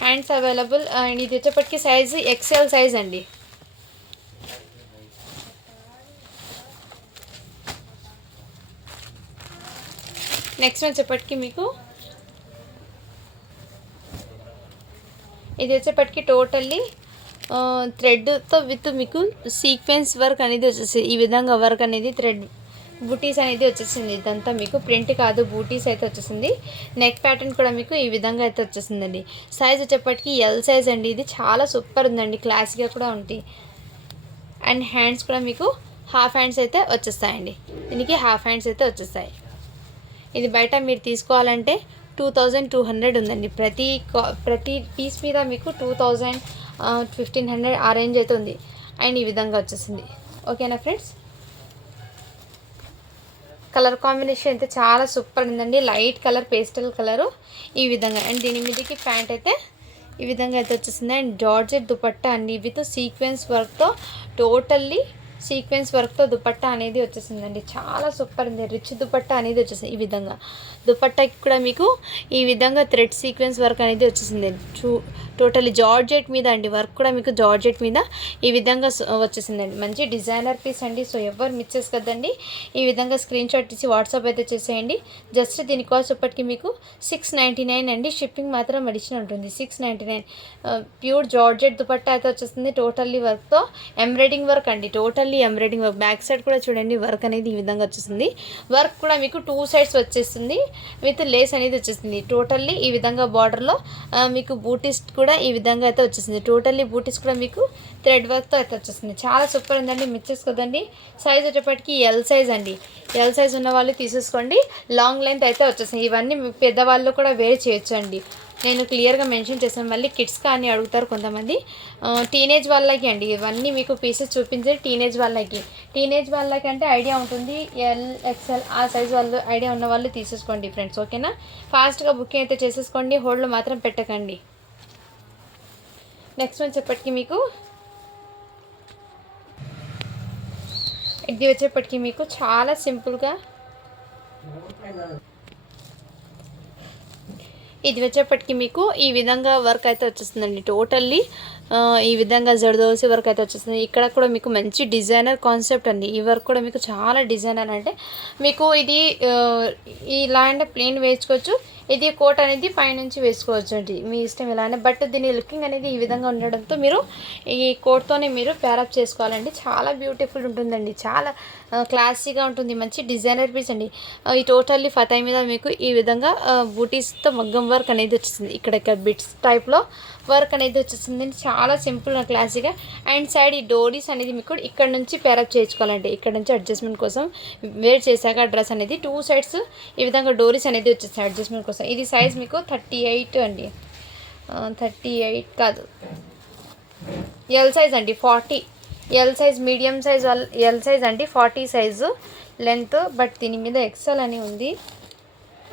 హ్యాండ్స్ అవైలబుల్. అండ్ ఇది వచ్చేప్పటికి సైజు ఎక్సెల్ సైజ్ అండి. నెక్స్ట్ వచ్చేప్పటికి మీకు ఇది వచ్చేప్పటికి టోటల్లీ థ్రెడ్తో విత్ మీకు సీక్వెన్స్ వర్క్ అనేది వచ్చేసి ఈ విధంగా వర్క్ అనేది థ్రెడ్ బూటీస్ అనేది వచ్చేసింది. ఇదంతా మీకు ప్రింట్ కాదు, బూటీస్ అయితే వచ్చేసింది. నెక్ ప్యాటర్న్ కూడా మీకు ఈ విధంగా అయితే వచ్చేసిందండి. సైజ్ వచ్చేప్పటికి ఎల్ సైజ్ అండి. ఇది చాలా సూపర్ ఉందండి, క్లాసిక్గా కూడా ఉంటాయి. అండ్ హ్యాండ్స్ కూడా మీకు హాఫ్ హ్యాండ్స్ అయితే వచ్చేస్తాయండి. దీనికి హాఫ్ హ్యాండ్స్ అయితే వచ్చేస్తాయి. ఇది బయట మీరు తీసుకోవాలంటే 2200 ఉందండి. ప్రతి పీస్ మీద మీకు 2000 1500 ఆ రేంజ్ అయితే ఉంది. అండ్ ఈ విధంగా వచ్చేసింది. ఓకేనా ఫ్రెండ్స్, కలర్ కాంబినేషన్ అయితే చాలా సూపర్ ఉందండి. లైట్ కలర్, పేస్టల్ కలరు ఈ విధంగా. అండ్ దీని మీదకి ప్యాంట్ అయితే ఈ విధంగా అయితే వచ్చేసింది. అండ్ జార్జెట్ దుపట్టా అండి విత్ సీక్వెన్స్ వర్క్తో టోటల్లీ సీక్వెన్స్ వర్క్తో దుపట్టా అనేది వచ్చేసిందండి. చాలా సూపర్ ఉంది. రిచ్ దుపట్టా అనేది వచ్చేసింది. ఈ విధంగా దుపట్టాకి కూడా మీకు ఈ విధంగా థ్రెడ్ సీక్వెన్స్ వర్క్ అనేది వచ్చేసింది. టోటల్లీ జార్జెట్ మీద అండి. వర్క్ కూడా మీకు జార్జెట్ మీద ఈ విధంగా వచ్చేసిందండి. మంచి డిజైనర్ పీస్ అండి. సో ఎవరు మిస్ చేసుకోద్దండి. ఈ విధంగా స్క్రీన్ షాట్ తీసి వాట్సాప్ అయితే చేసేయండి. జస్ట్ దీని కాస్ట్ ఇప్పటికి మీకు 699 అండి. షిప్పింగ్ మాత్రం అడిషనల్ ఉంటుంది. 699 ప్యూర్ జార్జెట్ దుపట్టా అయితే వచ్చేస్తుంది. టోటల్లీ వర్క్తో ఎంబ్రాయిడింగ్ వర్క్ అండి. Totally embroidering work. Back side కూడా చూడండి వర్క్ అనేది ఈ విధంగా వచ్చేస్తుంది. వర్క్ కూడా మీకు 2 సైడ్స్ వచ్చేస్తుంది విత్ లేస్ అనేది వచ్చేస్తుంది. టోటల్లీ ఈ విధంగా బార్డర్లో మీకు బూటీస్ కూడా ఈ విధంగా అయితే వచ్చేసింది. టోటల్లీ బూటీస్ కూడా మీకు థ్రెడ్ వర్క్తో అయితే వచ్చేస్తుంది. చాలా సూపర్ ఉందండి, మిక్సెస్ కదండి. సైజ్ వచ్చేప్పటికి ఎల్ సైజ్ అండి. ఎల్ సైజ్ ఉన్న వాళ్ళు తీసేసుకోండి. లాంగ్ లెంత్ అయితే వచ్చేసింది. ఇవన్నీ పెద్దవాళ్ళు కూడా వేర్ చేయొచ్చు అండి. నేను క్లియర్గా మెన్షన్ చేశాను. మళ్ళీ కిడ్స్ కానీ అడుగుతారు కొంతమంది. టీనేజ్ వాళ్ళకి అండి ఇవన్నీ మీకు పీసెస్ చూపించేది. టీనేజ్ వాళ్ళకి అంటే ఐడియా ఉంటుంది. ఎల్ ఎక్స్ఎల్ ఆ సైజ్ వాళ్ళు ఐడియా ఉన్న వాళ్ళు తీసేసుకోండి ఫ్రెండ్స్. ఓకేనా, ఫాస్ట్గా బుకింగ్ అయితే చేసేసుకోండి. హోల్డ్లో మాత్రం పెట్టకండి. నెక్స్ట్ వచ్చేప్పటికి మీకు ఇది వచ్చేప్పటికి మీకు చాలా సింపుల్గా ఇది వచ్చేప్పటికి మీకు ఈ విధంగా వర్క్ అయితే వచ్చేస్తుందండి. టోటల్లీ ఈ విధంగా జర్దోసి వర్క్ అయితే వచ్చేస్తుంది. ఇక్కడ కూడా మీకు మంచి డిజైనర్ కాన్సెప్ట్ అండి. ఈ వర్క్ కూడా మీకు చాలా డిజైనర్ అంటే మీకు ఇది ఇలా అంటే ప్లెయిన్ వేసుకోవచ్చు. ఇది కోట్ అనేది పైనుంచి వేసుకోవచ్చు అండి, మీ ఇష్టం ఇలానే. బట్ దీని లుకింగ్ అనేది ఈ విధంగా ఉండడంతో మీరు ఈ కోట్తోనే మీరు ప్యారప్ చేసుకోవాలండి. చాలా బ్యూటిఫుల్ ఉంటుందండి, చాలా క్లాసీగా ఉంటుంది. మంచి డిజైనర్ పీస్ అండి. ఈ టోటల్లీ ఫతై మీద మీకు ఈ విధంగా బూటీస్తో మగ్గం వర్క్ అనేది వచ్చేసింది. ఇక్కడ బిట్స్ టైప్లో వర్క్ అనేది వచ్చేసింది. చాలా సింపుల్ క్లాసీగా. అండ్ సైడ్ ఈ డోరీస్ అనేది మీకు ఇక్కడ నుంచి ప్యారప్ చేయించుకోవాలండి. ఇక్కడ నుంచి అడ్జస్ట్మెంట్ కోసం వేర్ చేశాక డ్రెస్ అనేది 2 సైడ్స్ ఈ విధంగా డోరీస్ అనేది వచ్చేస్తాయి అడ్జస్ట్మెంట్ కోసం. ఇది సైజ్ మీకు 38 అండి, 38 కాదు ఎల్ సైజ్ అండి 40, L size medium size L size అండి 40 సైజు లెంత్. బట్ దీని మీద ఎక్సెల్ అని ఉంది,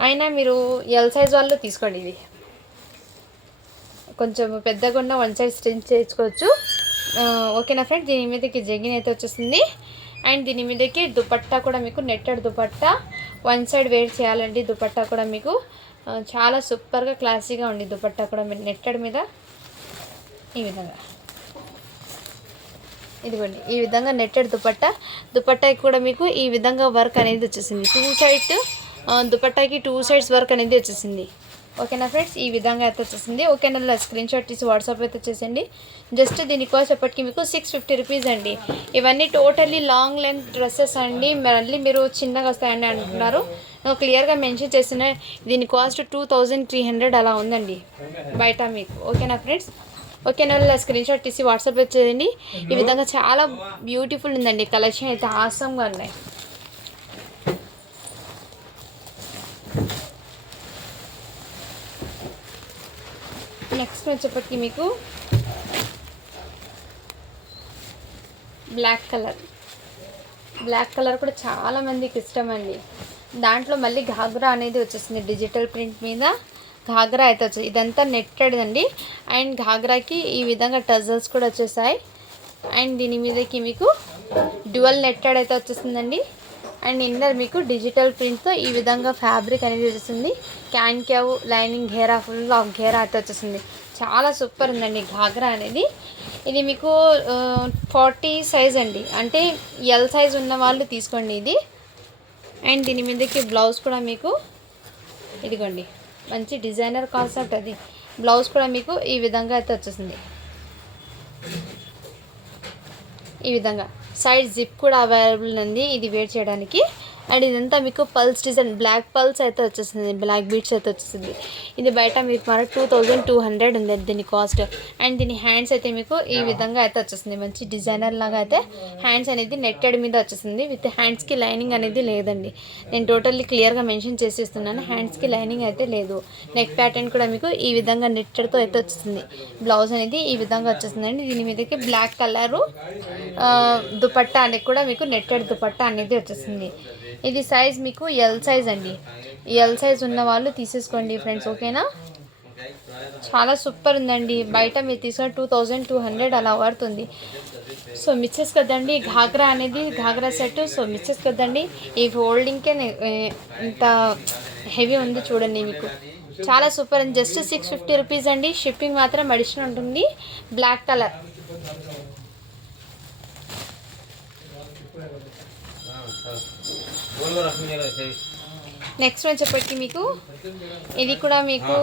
అయినా మీరు ఎల్ సైజ్ వాళ్ళు తీసుకోండి. ఇది కొంచెం పెద్దగా ఉన్న వన్ సైడ్ స్టిచ్ చేసుకోవచ్చు. ఓకేనా ఫ్రెండ్. దీని మీదకి జగిన్ అయితే వచ్చేసింది. అండ్ దీని మీదకి దుపట్టా కూడా మీకు netted dupatta one side wear చేయాలండి. దుపట్టా కూడా మీకు చాలా సూపర్గా క్లాసీగా ఉంది. దుపట్టా కూడా మీరు నెట్టెడ్ మీద ఈ విధంగా, ఇదిగోండి ఈ విధంగా నెట్టెడ్ దుపట్టాకి కూడా మీకు ఈ విధంగా వర్క్ అనేది వచ్చేసింది. 2 సైడ్ దుపట్టాకి 2 సైడ్స్ వర్క్ అనేది వచ్చేసింది. ఓకేనా ఫ్రెండ్స్, ఈ విధంగా అయితే వచ్చేసింది. ఓకేనా, స్క్రీన్ షాట్ తీసి వాట్సాప్ అయితే వచ్చేసండి. జస్ట్ దీని కాస్ట్ ఎప్పటికీ మీకు 650 రూపీస్ అండి. ఇవన్నీ టోటల్లీ లాంగ్ లెంత్ డ్రెస్సెస్ అండి. మళ్ళీ మీరు చిన్నగా వస్తాయండి అంటున్నారు, క్లియర్గా మెన్షన్ చేసిన దీని కాస్ట్ 2300 అలా ఉందండి బయట మీకు. ఓకేనా ఫ్రెండ్స్, ఓకేనా, స్క్రీన్ షాట్ తీసి వాట్సాప్ వచ్చేదండి. ఈ విధంగా చాలా బ్యూటిఫుల్ ఉందండి. కలెక్షన్ అయితే ఆసమ్గా ఉన్నాయి. నెక్స్ట్ వచ్చేప్పటికి మీకు బ్లాక్ కలర్ కూడా చాలా మందికి ఇష్టం అండి. దాంట్లో మళ్ళీ ఘాగ్రా అనేది వచ్చేసింది. డిజిటల్ ప్రింట్ మీద ఘాగ్రా అయితే వచ్చేది. ఇదంతా నెట్టెడ్ అండి. అండ్ ఘాగ్రాకి ఈ విధంగా టజల్స్ కూడా వచ్చేసాయి. అండ్ దీని మీదకి మీకు డ్యువల్ నెట్టెడ్ అయితే వచ్చేసిందండి. అండ్ ఇన్నర్ మీకు డిజిటల్ ప్రింట్తో ఈ విధంగా ఫ్యాబ్రిక్ అనేది వచ్చేసింది. క్యావ్ లైనింగ్ ఘేరా, ఫుల్ ఆఫ్ ఘేరా అయితే వచ్చేసింది. చాలా సూపర్ ఉందండి ఘాగ్రా అనేది. ఇది మీకు 40 సైజ్ అండి, అంటే ఎల్ సైజ్ ఉన్న వాళ్ళు తీసుకోండి ఇది. అండ్ దీని మీదకి బ్లౌజ్ కూడా మీకు ఇదిగోండి మంచి డిజైనర్ కాన్సెప్ట్ అది. బ్లౌజ్ కూడా మీకు ఈ విధంగా అయితే వచ్చేసింది. ఈ విధంగా సైడ్ జిప్ కూడా అవైలబుల్ ఉంది ఇది వేర్ చేయడానికి. అండ్ ఇదంతా మీకు పల్స్ డిజైన్, బ్లాక్ పల్స్ అయితే వచ్చేసింది, బ్లాక్ బీట్స్ అయితే వచ్చేసింది. ఇది బయట మీకు మన 2200 ఉంది దీని కాస్ట్. అండ్ దీని హ్యాండ్స్ అయితే మీకు ఈ విధంగా అయితే వచ్చేసింది. మంచి డిజైనర్ లాగా అయితే హ్యాండ్స్ అనేది నెట్టెడ్ మీద వచ్చేసింది. విత్ హ్యాండ్స్కి లైనింగ్ అనేది లేదండి. నేను టోటల్లీ క్లియర్గా మెన్షన్ చేసి ఇస్తున్నాను, హ్యాండ్స్కి లైనింగ్ అయితే లేదు. నెక్ ప్యాటర్న్ కూడా మీకు ఈ విధంగా నెట్టెడ్తో అయితే వచ్చేసింది. బ్లౌజ్ అనేది ఈ విధంగా వచ్చేసిందండి. దీని మీదకి బ్లాక్ కలరు దుపట్టా అనేది కూడా మీకు నెట్టెడ్ దుపట్టా అనేది వచ్చేసింది. ఇది సైజ్ మీకు ఎల్ సైజ్ అండి. ఎల్ సైజ్ ఉన్న వాళ్ళు తీసేసుకోండి ఫ్రెండ్స్. ఓకేనా, చాలా సూపర్ ఉందండి. బయట మీరు తీసుకొని 2200 అలా పడుతుంది. సో మిస్సెస్ కదండి ఘాగ్రా అనేది, ఘాగ్రా సెట్. సో మిస్సెస్ కదండి, ఈ ఫోల్డింగ్కే ఇంత హెవీ ఉంది చూడండి. మీకు చాలా సూపర్ అండి. జస్ట్ 650 రూపీస్ అండి. షిప్పింగ్ మాత్రం అడిషనల్ ఉంటుంది. Black colour. నెక్స్ట్ వచ్చేప్పటికి మీకు ఇది కూడా మీకు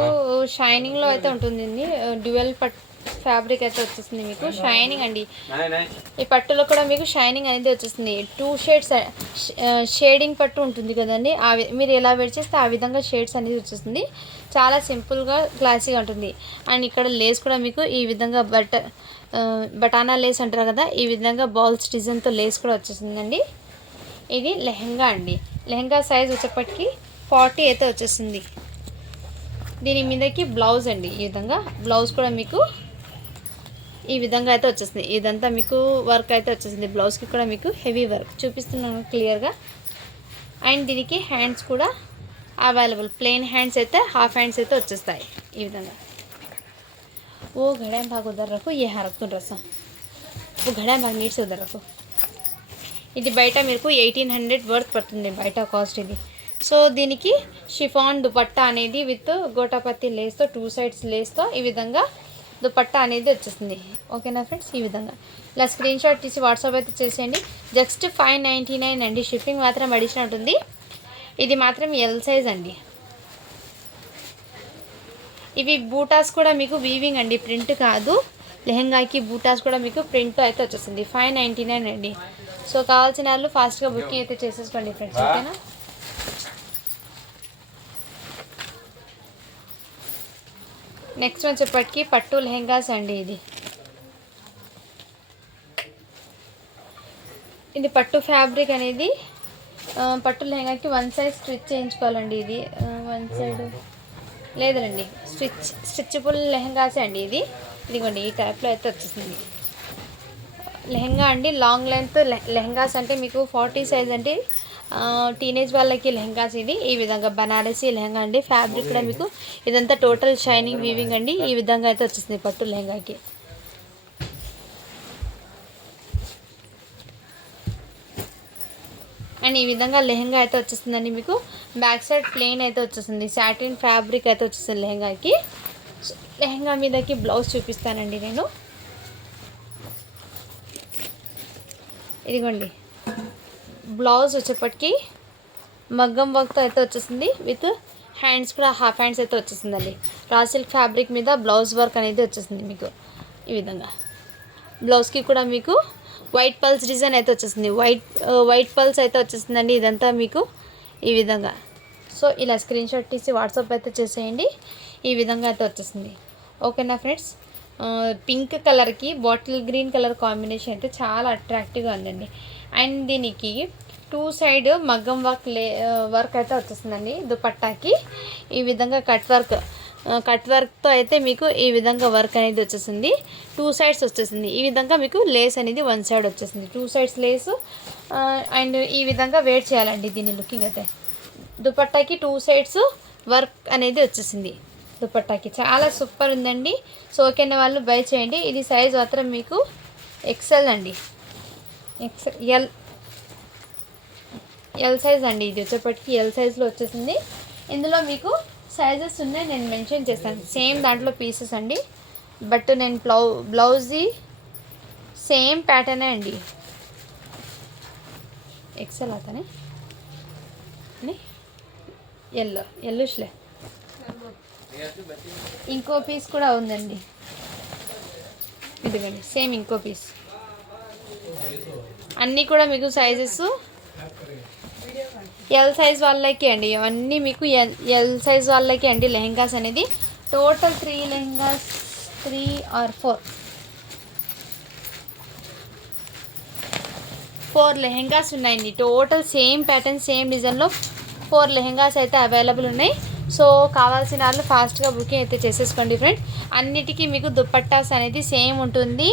షైనింగ్లో అయితే ఉంటుంది. డ్యూయల్ ఫ్యాబ్రిక్ అయితే వచ్చేసింది. మీకు షైనింగ్ అండి. ఈ పట్టులో కూడా మీకు షైనింగ్ అనేది వచ్చేస్తుంది. 2 షేడ్స్ షేడింగ్ పట్టు ఉంటుంది కదండి, మీరు ఎలా వేర్ చేస్తే ఆ విధంగా షేడ్స్ అనేది వచ్చేస్తుంది. చాలా సింపుల్గా క్లాసీగా ఉంటుంది. అండ్ ఇక్కడ లేస్ కూడా మీకు ఈ విధంగా బటానా లేస్ అంటారు కదా, ఈ విధంగా బాల్స్ డిజైన్తో లేస్ కూడా వచ్చేసిందండి. ఇది లెహంగా అండి. లెహంగా సైజ్ వచ్చేప్పటికి 40 అయితే వచ్చేసింది. దీని మీదకి బ్లౌజ్ అండి. ఈ విధంగా బ్లౌజ్ కూడా మీకు ఈ విధంగా అయితే వచ్చేసింది. ఇదంతా మీకు వర్క్ అయితే వచ్చేసింది. బ్లౌజ్కి కూడా మీకు హెవీ వర్క్ చూపిస్తున్నాను క్లియర్గా. అండ్ దీనికి హ్యాండ్స్ కూడా అవైలబుల్. ప్లెయిన్ హ్యాండ్స్ అయితే హాఫ్ హ్యాండ్స్ అయితే వచ్చేస్తాయి ఈ విధంగా. वो घड़ा भाग उधर रखो, ये हाँ रखो ड्रेस, वो घड़ा भाग नीट से उधर रखो. ఇది బయట మీకు 1800 వర్త్ పడుతుంది బయట కాస్ట్ ఇది. సో దీనికి షిఫాన్ దుపట్టా అనేది విత్ గోటాపత్తి లేస్తో 2 సైడ్స్ లేస్తో ఈ విధంగా దుపట్టా అనేది వచ్చేస్తుంది. ఓకేనా ఫ్రెండ్స్, ఈ విధంగా ఇలా స్క్రీన్ షాట్ తీసి వాట్సాప్ అయితే చేసేయండి. జస్ట్ 599 అండి. షిప్పింగ్ మాత్రం అడిషనల్ ఉంటుంది. ఇది మాత్రం ఎల్ సైజ్ అండి. ఇవి బూటాస్ కూడా మీకు వీవింగ్ అండి, ప్రింట్ కాదు. లెహంగాకి బూటాస్ కూడా మీకు ప్రింట్ అయితే వచ్చేసింది. 599 అండి. సో కావాల్సిన వాళ్ళు ఫాస్ట్గా బుకింగ్ అయితే చేసేసుకోండి ఫ్రెండ్స్. ఓకేనా, నెక్స్ట్ వచ్చేప్పటికి పట్టు లెహంగాస్ అండి. ఇది పట్టు ఫ్యాబ్రిక్ అనేది పట్టు లెహంగాకి 1 సైడ్ స్టిచ్ చేయించుకోవాలండి. ఇది 1 సైడ్ లేదండి, స్టిచబుల్ లెహంగాసే అండి. ఇది ఇదిగోండి ఈ టైప్లో అయితే వచ్చేసింది లెహంగా అండి. లాంగ్ లెంత్ లెహంగాస్ అంటే మీకు 40 సైజ్ అంటే టీనేజ్ వాళ్ళకి లెహంగాస్ ఇది. ఈ విధంగా బనారసీ లెహంగా అండి. ఫ్యాబ్రిక్ కూడా మీకు ఇదంతా టోటల్ షైనింగ్ వీవింగ్ అండి. ఈ విధంగా అయితే వచ్చేసింది పట్టు లెహంగాకి. అండ్ ఈ విధంగా లెహంగా అయితే వచ్చేస్తుందండి మీకు. బ్యాక్ సైడ్ ప్లెయిన్ అయితే వచ్చేస్తుంది. సాటిన్ ఫ్యాబ్రిక్ అయితే వచ్చేస్తుంది లెహంగాకి. లెహంగా మీదకి బ్లౌజ్ చూపిస్తానండి నేను. ఇదిగోండి బ్లౌజ్ వచ్చేప్పటికి మగ్గం వర్క్తో అయితే వచ్చేసింది. విత్ హ్యాండ్స్ కూడా హాఫ్ హ్యాండ్స్ అయితే వచ్చేసిందండి. రా సిల్క్ ఫ్యాబ్రిక్ మీద బ్లౌజ్ వర్క్ అనేది వచ్చేసింది మీకు. ఈ విధంగా బ్లౌజ్కి కూడా మీకు వైట్ పల్స్ డిజైన్ అయితే వచ్చేసింది. వైట్ పల్స్ అయితే వచ్చేసిందండి ఇదంతా మీకు ఈ విధంగా. సో ఇలా స్క్రీన్ షాట్ తీసి వాట్సాప్ అయితే చేసేయండి. ఈ విధంగా అయితే వచ్చేసింది. ఓకేనా ఫ్రెండ్స్. పింక్ కలర్కి బాటిల్ గ్రీన్ కలర్ కాంబినేషన్ అయితే చాలా అట్రాక్టివ్గా ఉందండి. అండ్ దీనికి 2 సైడ్ మగ్గం వర్క్ అయితే వచ్చేస్తుందండి దుపట్టాకి. ఈ విధంగా కట్ వర్క్తో అయితే మీకు ఈ విధంగా వర్క్ అనేది వచ్చేసింది. 2 సైడ్స్ వచ్చేసింది. ఈ విధంగా మీకు లేస్ అనేది 1 సైడ్ వచ్చేసింది. 2 సైడ్స్ లేసు. అండ్ ఈ విధంగా వేర్ చేయాలండి దీని లుకింగ్ అయితే. దుపట్టాకి 2 సైడ్స్ వర్క్ అనేది వచ్చేసింది దుపట్టాకి. చాలా సూపర్ ఉందండి. సో ఓకేనా వాళ్ళు బై చేయండి. ఇది సైజ్ మాత్రం మీకు ఎక్సెల్ అండి. ఎల్ సైజ్ అండి. ఇది వచ్చేప్పటికి ఎల్ సైజ్లో వచ్చేసింది. ఇందులో మీకు సైజెస్ ఉన్నాయి, నేను మెన్షన్ చేస్తాను. సేమ్ దాంట్లో పీసెస్ అండి. బట్ నేను బ్లౌజ్ది సేమ్ ప్యాటర్నే అండి. ఎక్సెల్ అతనే ఎల్లుష్లే. ఇంకో పీస్ కూడా ఉందండి. ఇదిగోండి సేమ్ ఇంకో పీస్. అన్నీ కూడా మీకు సైజెస్ ఎల్ సైజ్ వాళ్ళకి అండి. ఇవన్నీ మీకు ఎల్ సైజ్ వాళ్ళకి అండి లెహంగాస్ అనేది. టోటల్ 3 లెహంగాస్ 3 or 4 లెహంగాస్ ఉన్నాయండి. టోటల్ సేమ్ ప్యాటర్న్ సేమ్ డిజైన్లో 4 లెహంగాస్ అయితే అవైలబుల్ ఉన్నాయి. సో కావాల్సిన వాళ్ళు ఫాస్ట్గా బుకింగ్ అయితే చేసేసుకోండి ఫ్రెండ్. అన్నిటికీ మీకు దుపట్టాస్ అనేది సేమ్ ఉంటుంది.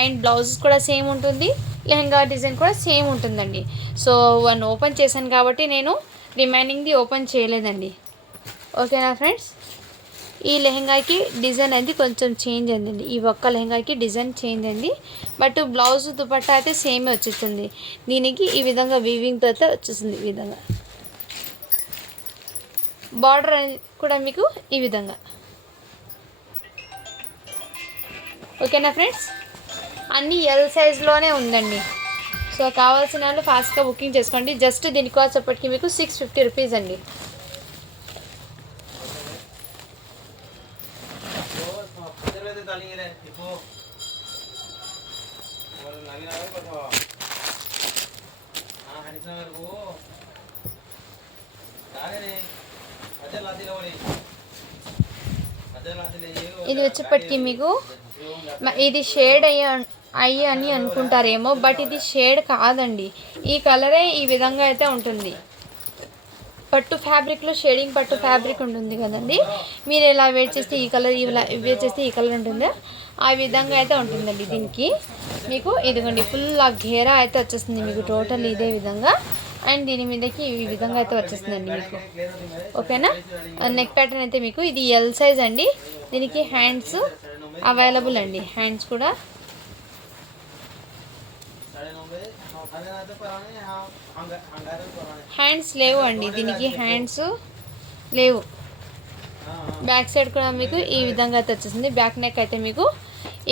అండ్ బ్లౌజెస్ కూడా సేమ్ ఉంటుంది. లెహంగా డిజైన్ కూడా సేమ్ ఉంటుందండి. సో 1 ఓపెన్ చేశాను కాబట్టి నేను రిమైనింగ్ది ఓపెన్ చేయలేదండి. ఓకేనా ఫ్రెండ్స్. ఈ లెహంగాకి డిజైన్ అనేది కొంచెం చేంజ్ అయిందండి. ఈ ఒక్క లెహంగాకి డిజైన్ చేంజ్ అయింది. బట్ బ్లౌజ్ దుపట్టా అయితే సేమే వచ్చేస్తుంది. దీనికి ఈ విధంగా వీవింగ్తో అయితే వచ్చేసింది. ఈ విధంగా బార్డర్ కూడా మీకు ఈ విధంగా. ఓకేనా ఫ్రెండ్స్. అన్నీ ఎల్ సైజ్లోనే ఉందండి. సో కావాల్సిన వాళ్ళు ఫాస్ట్గా బుకింగ్ చేసుకోండి. జస్ట్ దీని కాస్ట్ అప్పటికి మీకు 650 రూపీస్ అండి. ఇది వచ్చేప్పటికి మీకు ఇది షేడ్ అయ్యి అని అనుకుంటారేమో, బట్ ఇది షేడ్ కాదండి. ఈ కలరే ఈ విధంగా అయితే ఉంటుంది. పట్టు ఫ్యాబ్రిక్లో షేడింగ్ పట్టు ఫ్యాబ్రిక్ ఉంటుంది కదండి. మీరు ఇలా వేట్ చేస్తే ఈ కలర్, ఇలా వేట్ చేస్తే ఈ కలర్ ఉంటుందా, ఆ విధంగా అయితే ఉంటుందండి. దీనికి మీకు ఇదిగోండి ఫుల్ ఆ ఘేరా అయితే వచ్చేస్తుంది మీకు టోటల్ ఇదే విధంగా. అండ్ దీని మీదకి ఈ విధంగా అయితే వచ్చేస్తుందండి మీకు. ఓకేనా. నెక్ ప్యాటర్న్ అయితే మీకు ఇది ఎల్ సైజ్ అండి. దీనికి హ్యాండ్స్ అవైలబుల్ అండి. హ్యాండ్స్ కూడా హ్యాండ్స్ లేవు అండి. దీనికి హ్యాండ్స్ లేవు. బ్యాక్ సైడ్ కూడా మీకు ఈ విధంగా అయితే వచ్చేసింది. బ్యాక్ నెక్ అయితే మీకు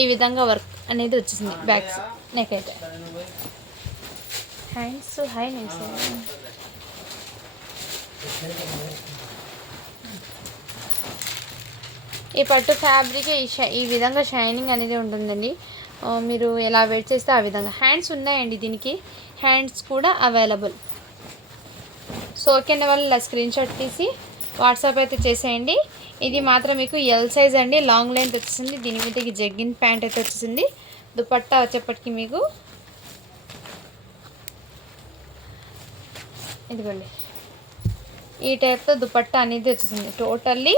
ఈ విధంగా వర్క్ అనేది వచ్చేసింది. బ్యాక్ నెక్ అయితే హ్యాండ్స్ హై నెక్స్. ఈ పట్టు ఫ్యాబ్రిక్ ఈ విధంగా షైనింగ్ అనేది ఉంటుందండి. మీరు ఎలా వెయిట్ చేస్తే ఆ విధంగా. హ్యాండ్స్ ఉన్నాయండి. దీనికి హ్యాండ్స్ కూడా అవైలబుల్. సో ఓకేనా వాళ్ళు ఇలా స్క్రీన్ షాట్ తీసి వాట్సాప్ అయితే చేసేయండి. ఇది మాత్రం మీకు ఎల్ సైజ్ అండి. లాంగ్ లెంత్ వచ్చేసింది. దీని మీదకి జగ్గిన్ ప్యాంట్ అయితే వచ్చేసింది. దుపట్టా వచ్చేప్పటికి మీకు ఇదిగోండి ఈ టైప్తో దుపట్టా అనేది వచ్చేసింది. టోటల్లీ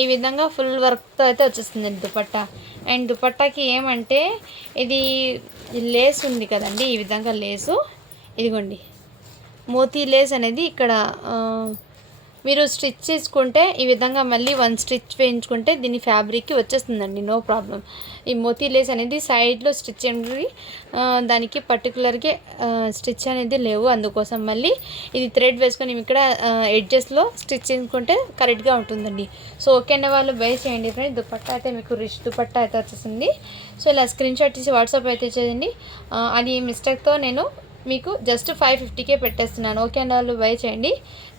ఈ విధంగా ఫుల్ వర్క్తో అయితే వచ్చేస్తుంది దుపట్టా. అండ్ దుపట్టాకి ఏమంటే ఇది లేస్ ఉంది కదండి, ఈ విధంగా లేసు ఇదిగోండి మోతీ లేస్ అనేది ఇక్కడ మీరు స్టిచ్ చేసుకుంటే ఈ విధంగా మళ్ళీ 1 స్టిచ్ వేయించుకుంటే దీని ఫ్యాబ్రిక్కి వచ్చేస్తుందండి, నో ప్రాబ్లం. ఈ మోతీ లేస్ అనేది సైడ్లో స్టిచ్ అనేది దానికి పర్టికులర్గా స్టిచ్ అనేది లేవు, అందుకోసం మళ్ళీ ఇది థ్రెడ్ వేసుకొని ఇక్కడ ఎడ్జెస్లో స్టిచ్ చేసుకుంటే కరెక్ట్గా ఉంటుందండి. సో ఓకే అనే వాళ్ళు బై చేయండి ఫ్రెండ్స్. దుపట్టా అయితే మీకు రిచ్ దుపట్టా అయితే వచ్చేసింది. సో ఇలా స్క్రీన్ షాట్ తీసి వాట్సాప్ అయితే చేయండి. అది మిస్టేక్తో నేను మీకు జస్ట్ 550కే పెట్టేస్తున్నాను. ఓకే అన్న వాళ్ళు బై చేయండి.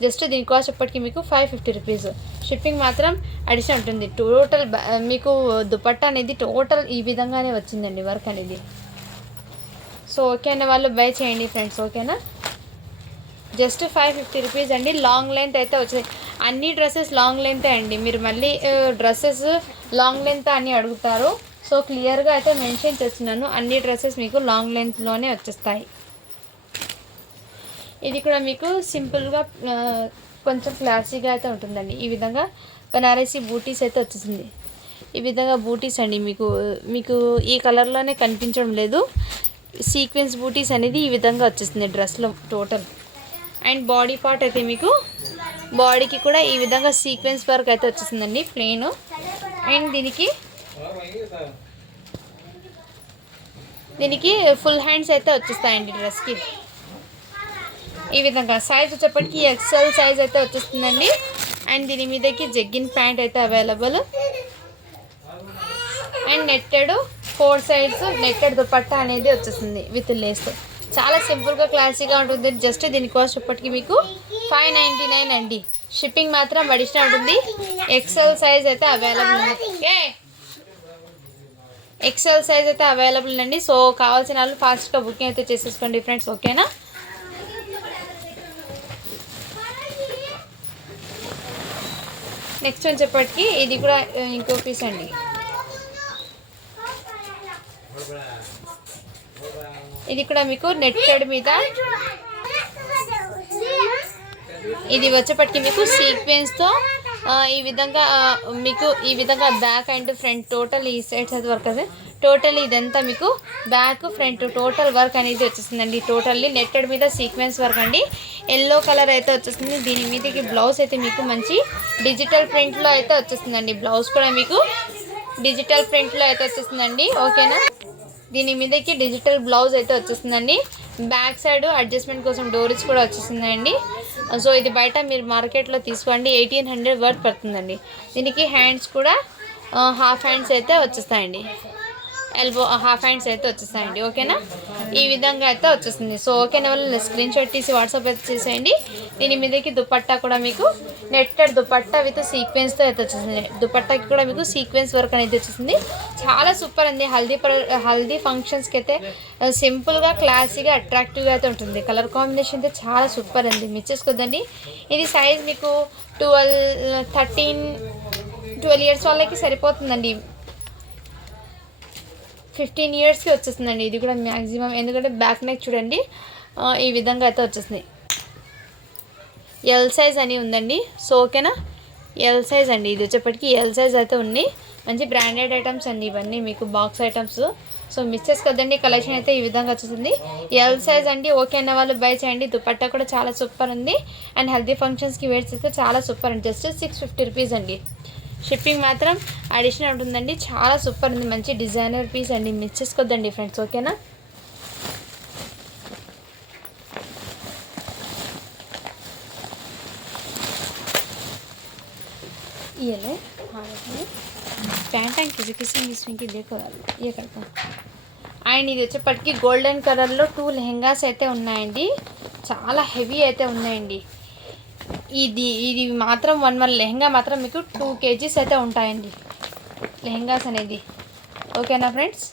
జస్ట్ దీని కాస్ట్ ఇప్పటికీ మీకు 550 రూపీస్. షిప్పింగ్ మాత్రం అడిషన్ ఉంటుంది. టోటల్ మీకు దుపట్టా అనేది టోటల్ ఈ విధంగానే వచ్చిందండి వర్క్ అనేది. సో ఓకే అన్న వాళ్ళు బై చేయండి ఫ్రెండ్స్. ఓకేనా, జస్ట్ 550 రూపీస్ అండి. లాంగ్ లెంత్ అయితే వచ్చాయి, అన్ని డ్రెస్సెస్ లాంగ్ లెంతే అండి. మీరు మళ్ళీ డ్రెస్సెస్ లాంగ్ లెంత్ అని అడుగుతారు. సో క్లియర్గా అయితే మెన్షన్ చేస్తున్నాను, అన్ని డ్రెస్సెస్ మీకు లాంగ్ లెంత్లోనే వచ్చేస్తాయి. ఇది కూడా మీకు సింపుల్గా కొంచెం క్లాసీగా అయితే ఉంటుందండి. ఈ విధంగా బనారసి బూటీస్ అయితే వచ్చేసింది. ఈ విధంగా బూటీస్ అండి, మీకు ఈ కలర్లోనే కనిపించడం లేదు. సీక్వెన్స్ బూటీస్ అనేది ఈ విధంగా వచ్చేసింది డ్రెస్లో టోటల్. అండ్ బాడీ పార్ట్ అయితే మీకు బాడీకి కూడా ఈ విధంగా సీక్వెన్స్ వర్క్ అయితే వచ్చేసిందండి ప్లెయిన్. అండ్ దీనికి ఫుల్ హ్యాండ్స్ అయితే వచ్చేస్తాయండి డ్రెస్కి. ఈ విధంగా సైజ్ వచ్చేప్పటికి ఎక్సెల్ సైజ్ అయితే వచ్చేస్తుందండి. అండ్ దీని మీదకి జగ్గిన్ ప్యాంట్ అయితే available. And netted 4 sides netted dupatta అనేది వచ్చేస్తుంది విత్ లేస్. చాలా సింపుల్గా క్లాసీగా ఉంటుంది. జస్ట్ దీని కాస్ట్ ఇప్పటికి మీకు 599 అండి. షిప్పింగ్ మాత్రం అడిషనల్ ఉంటుంది. ఎక్సెల్ సైజ్ అయితే అవైలబుల్ అండి. సో కావాల్సిన వాళ్ళు ఫాస్ట్గా బుకింగ్ అయితే చేసేసుకోండి ఫ్రెండ్స్. ఓకేనా, నెక్స్ట్ వచ్చేప్పటికి ఇది కూడా ఇంకో పీస్ అండి. ఇది కూడా మీకు నెట్టెడ్ మీద ఇది వచ్చేప్పటికి మీకు సీక్వెన్స్తో ఈ విధంగా బ్యాక్ అండ్ ఫ్రంట్ టోటల్ ఈ సైడ్స్ అయితే వర్క్ అయితే టోటల్ ఇదంతా మీకు బ్యాక్ ఫ్రంట్ టోటల్ వర్క్ అనేది వచ్చేస్తుందండి. టోటల్లీ నెట్టెడ్ మీద సీక్వెన్స్ వర్క్ అండి. ఎల్లో కలర్ అయితే వచ్చేస్తుంది. దీని మీదకి బ్లౌజ్ అయితే మీకు మంచి డిజిటల్ ప్రింట్లో అయితే వచ్చేస్తుందండి. బ్లౌజ్ కూడా మీకు డిజిటల్ ప్రింట్లో అయితే వచ్చేస్తుందండి. ఓకేనా, దీని మీదకి డిజిటల్ బ్లౌజ్ అయితే వచ్చేస్తుందండి. బ్యాక్ సైడ్ అడ్జస్ట్మెంట్ కోసం డోరీస్ కూడా వచ్చేస్తుందండి. సో ఇది బయట మీరు మార్కెట్లో తీసుకోండి 1800 వర్త్ పడుతుందండి. దీనికి హ్యాండ్స్ కూడా హాఫ్ హ్యాండ్స్ అయితే వచ్చేస్తాయండి, ఎల్బో హాఫ్ హ్యాండ్స్ అయితే వచ్చేస్తాయండి. ఓకేనా, ఈ విధంగా అయితే వచ్చేస్తుంది. సో ఓకేనా, వాళ్ళు స్క్రీన్ షాట్ తీసి వాట్సాప్ అయితే చేసేయండి. దీని మీదకి దుపట్టా కూడా మీకు నెట్టెడ్ దుపట్టా విత్ సీక్వెన్స్తో అయితే వచ్చేసింది. దుపట్టాకి కూడా మీకు సీక్వెన్స్ వర్క్ అనేది వచ్చేసింది. చాలా సూపర్ అండి. హల్దీ ఫంక్షన్స్కి అయితే సింపుల్గా క్లాసీగా అట్రాక్టివ్గా అయితే ఉంటుంది. కలర్ కాంబినేషన్ అయితే చాలా సూపర్ అండి, మిస్ చేసుకోద్దండి. ఇది సైజ్ మీకు 12 ఇయర్స్ వాళ్ళకి సరిపోతుందండి. 15 ఇయర్స్కి వచ్చేస్తుందండి. ఇది కూడా మ్యాక్సిమం, ఎందుకంటే బ్యాక్ నెక్ చూడండి ఈ విధంగా అయితే వచ్చేస్తుంది. ఎల్ సైజ్ అని ఉందండి. సో ఓకేనా, ఎల్ సైజ్ అండి. ఇది వచ్చేప్పటికి ఎల్ సైజ్ అయితే ఉంది. మంచి బ్రాండెడ్ ఐటమ్స్ అండి ఇవన్నీ, మీకు బాక్స్ ఐటమ్స్. సో మిస్ చేసుకోద్దండి. కలెక్షన్ అయితే ఈ విధంగా వచ్చేస్తుంది. ఎల్ సైజ్ అండి. ఓకే అన్న వాళ్ళు బై చేయండి. దుపట్టా కూడా చాలా సూపర్ ఉంది. అండ్ హెల్తీ ఫంక్షన్స్కి వేర్ చేస్తే చాలా సూపర్ అండి. జస్ట్ 650 రూపీస్ అండి. షిప్పింగ్ మాత్రం అడిషనల్ ఉంటుందండి. చాలా సూపర్ ఉంది, మంచి డిజైనర్ పీస్ అండి, మిస్ చేసుకోద్దండి ఫ్రెండ్స్. ఓకేనా, ये ले पैंट एंड किसी इसमें की देखो ये करता. అండ్ ఇది వచ్చేప్పటికి గోల్డెన్ కలర్లో 2 లెహెంగాస్ అయితే ఉన్నాయండి. చాలా హెవీ అయితే ఉన్నాయండి. ఇది మాత్రం 1 లెహెంగా మాత్రం మీకు 2 kgs అయితే ఉంటాయండి లెహెంగాస్ అనేది. ఓకేనా ఫ్రెండ్స్,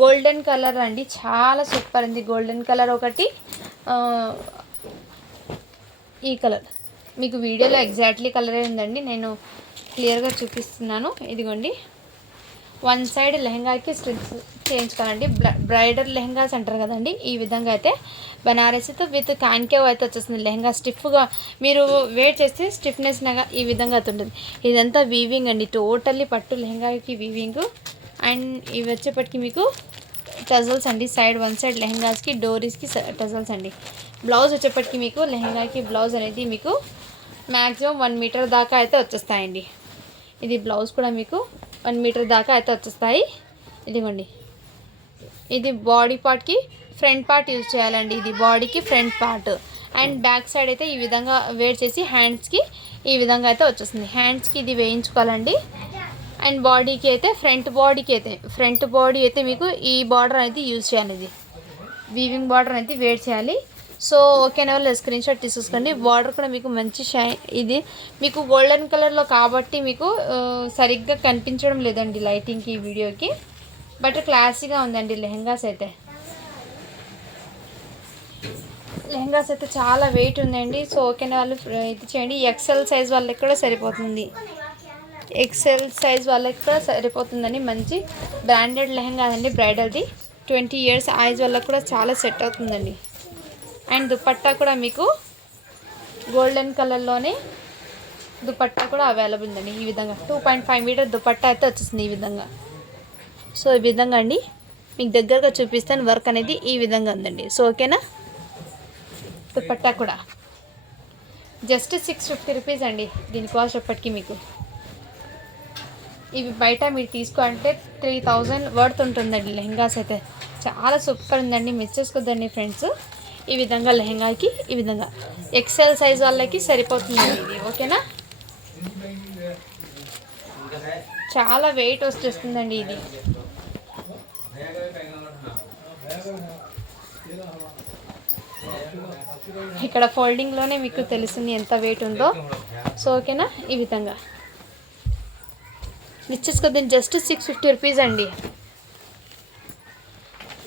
గోల్డెన్ కలర్ అండి, చాలా సూపర్ ఉంది. గోల్డెన్ కలర్ ఒకటి, ఈ కలర్ మీకు వీడియోలో ఎగ్జాక్ట్లీ కలరే ఉందండి, నేను క్లియర్గా చూపిస్తున్నాను. ఇదిగోండి వన్ సైడ్ లెహంగాకి స్ట్రిప్స్ చేయించుకోవాలండి. బ్రైడల్ లెహంగాస్ అంటారు కదండి, ఈ విధంగా అయితే బనారసీతో విత్ కాన్కేవ్ అయితే వచ్చేస్తుంది. లెహంగా స్టిఫ్గా మీరు వేర్ చేస్తే స్టిఫ్నెస్గా ఈ విధంగా అయితే ఉంటుంది. ఇదంతా వీవింగ్ అండి, టోటల్లీ పట్టు లెహంగాకి వీవింగ్. అండ్ ఇవి వచ్చేప్పటికి మీకు టజల్స్ అండి, సైడ్ వన్ సైడ్ లెహంగాస్కి డోరీస్కి టజల్స్ అండి. బ్లౌజ్ వచ్చేప్పటికి మీకు లెహంగాకి బ్లౌజ్ అనేది మీకు మ్యాక్సిమం 1 మీటర్ దాకా అయితే వచ్చేస్తాయండి. ఇది బ్లౌజ్ కూడా మీకు 1 మీటర్ దాకా అయితే వచ్చేస్తాయి. ఇదిగోండి, ఇది బాడీ పార్ట్కి ఫ్రంట్ పార్ట్ యూజ్ చేయాలండి. ఇది బాడీకి front part. And back side అయితే ఈ విధంగా వేర్ చేసి హ్యాండ్స్కి ఈ విధంగా అయితే వచ్చేస్తుంది. హ్యాండ్స్కి ఇది వేయించుకోవాలండి. అండ్ బాడీకి అయితే ఫ్రంట్ బాడీ అయితే మీకు ఈ బార్డర్ అనేది యూజ్ చేయాలి. ఇది వీవింగ్ బార్డర్ అనేది వేర్ చేయాలి. సో ఓకేనా వాళ్ళు స్క్రీన్ షాట్ తీసుకోండి. బార్డర్ కూడా మీకు మంచి ఇది మీకు గోల్డెన్ కలర్లో కాబట్టి మీకు సరిగ్గా కనిపించడం లేదండి లైటింగ్కి వీడియోకి, బట్ క్లాసీగా ఉందండి. లెహంగాస్ అయితే చాలా వెయిట్ ఉందండి. సో ఓకేనా వాళ్ళు ఇది చేయండి. ఎక్సెల్ సైజ్ వాళ్ళకి కూడా సరిపోతుంది. ఎక్సెల్ సైజ్ వాళ్ళకి కూడా సరిపోతుందని మంచి బ్రాండెడ్ లెహంగా అండి, బ్రైడల్ది. 20 years ఏజ్ వాళ్ళకి కూడా చాలా సెట్ అవుతుందండి. అండ్ దుపట్టా కూడా మీకు గోల్డెన్ కలర్లోనే దుపట్టా కూడా అవైలబుల్ ఉందండి. ఈ విధంగా 2.5 మీటర్ దుపట్టా అయితే వచ్చేసింది ఈ విధంగా. సో ఈ విధంగా అండి మీకు దగ్గరగా చూపిస్తాను. వర్క్ అనేది ఈ విధంగా ఉందండి. సో ఓకేనా, దుపట్టా కూడా జస్ట్ 650 రూపీస్ అండి దీని కాస్ట్. అప్పటికి మీకు ఇవి బయట మీరు తీసుకోవాలంటే 3000 వర్త్ ఉంటుందండి. లెహంగాస్ అయితే చాలా సూపర్ ఉందండి, మిస్ చేసుకోద్దండి ఫ్రెండ్స్. ఈ విధంగా లెహంగాకి ఈ విధంగా ఎక్సెల్ సైజ్ వాళ్ళకి సరిపోతుందండి ఇది. ఓకేనా, చాలా వెయిట్ వచ్చేస్తుందండి ఇది. ఇక్కడ ఫోల్డింగ్లోనే మీకు తెలుస్తుంది ఎంత వెయిట్ ఉందో. సో ఓకేనా, ఈ విధంగా ఇచ్చేసుకోద్దండి. జస్ట్ 650 రూపీస్ అండి.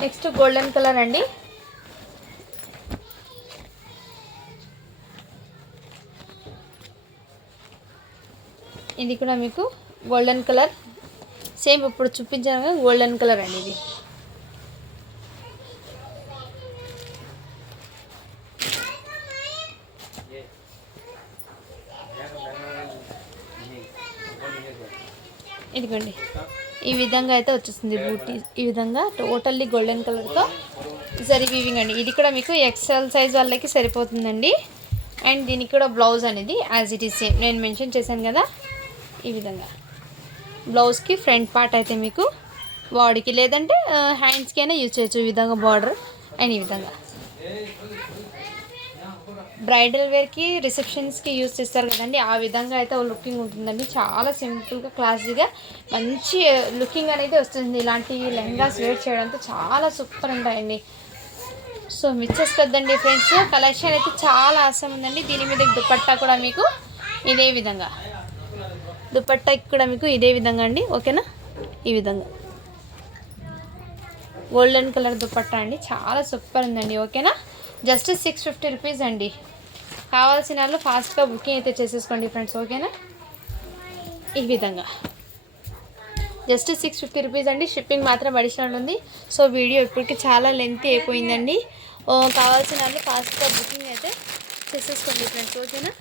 నెక్స్ట్ గోల్డెన్ కలర్ అండి. ఇది కూడా మీకు గోల్డెన్ కలర్, సేమ్ ఇప్పుడు చూపించాను గోల్డెన్ కలర్ అండి. ఇది ఇదిగోండి, ఈ విధంగా అయితే వచ్చేస్తుంది బూటీ. ఈ విధంగా టోటల్లీ గోల్డెన్ కలర్తో జరీ వీవింగ్ అండి. ఇది కూడా మీకు ఎక్సెల్ సైజ్ వాళ్ళకి సరిపోతుందండి. అండ్ దీనికి కూడా బ్లౌజ్ అనేది యాజ్ ఇట్ ఈస్ సేమ్ నేను మెన్షన్ చేశాను కదా, ఈ విధంగా బ్లౌజ్కి ఫ్రంట్ పార్ట్ అయితే మీకు బాడీకి లేదంటే హ్యాండ్స్కి అయినా యూజ్ చేయొచ్చు. ఈ విధంగా బార్డర్ అండ్ ఈ విధంగా బ్రైడల్ వేర్కి రిసెప్షన్స్కి యూజ్ చేస్తారు కదండి, ఆ విధంగా అయితే లుకింగ్ ఉంటుందండి. చాలా సింపుల్గా క్లాసీగా మంచి లుకింగ్ అనేది వస్తుంది. ఇలాంటి లెహంగాస్ వేర్ చేయడంతో చాలా సూపర్ ఉంటాయండి. సో మిస్ చేసుకోద్దండి ఫ్రెండ్స్. కలెక్షన్ అయితే చాలా అవసరం ఉందండి. దీని మీద దుపట్టా కూడా మీకు ఇదే విధంగా, దుపట్టాకి కూడా మీకు ఇదే విధంగా అండి. ఓకేనా, ఈ విధంగా గోల్డెన్ కలర్ దుపట్టా అండి, చాలా సూపర్ ఉందండి. ఓకేనా, జస్ట్ 650 రూపీస్ అండి. కావాల్సిన వాళ్ళు ఫాస్ట్గా బుకింగ్ అయితే చేసేసుకోండి ఫ్రెండ్స్. ఓకేనా, ఈ విధంగా జస్ట్ 650 రూపీస్ అండి. షిప్పింగ్ మాత్రం అడిషనల్ ఉంది. సో వీడియో ఇప్పటికి చాలా లెంత్ అయిపోయిందండి. కావాల్సిన వాళ్ళు ఫాస్ట్గా బుకింగ్ అయితే చేసేసుకోండి ఫ్రెండ్స్. ఓకేనా,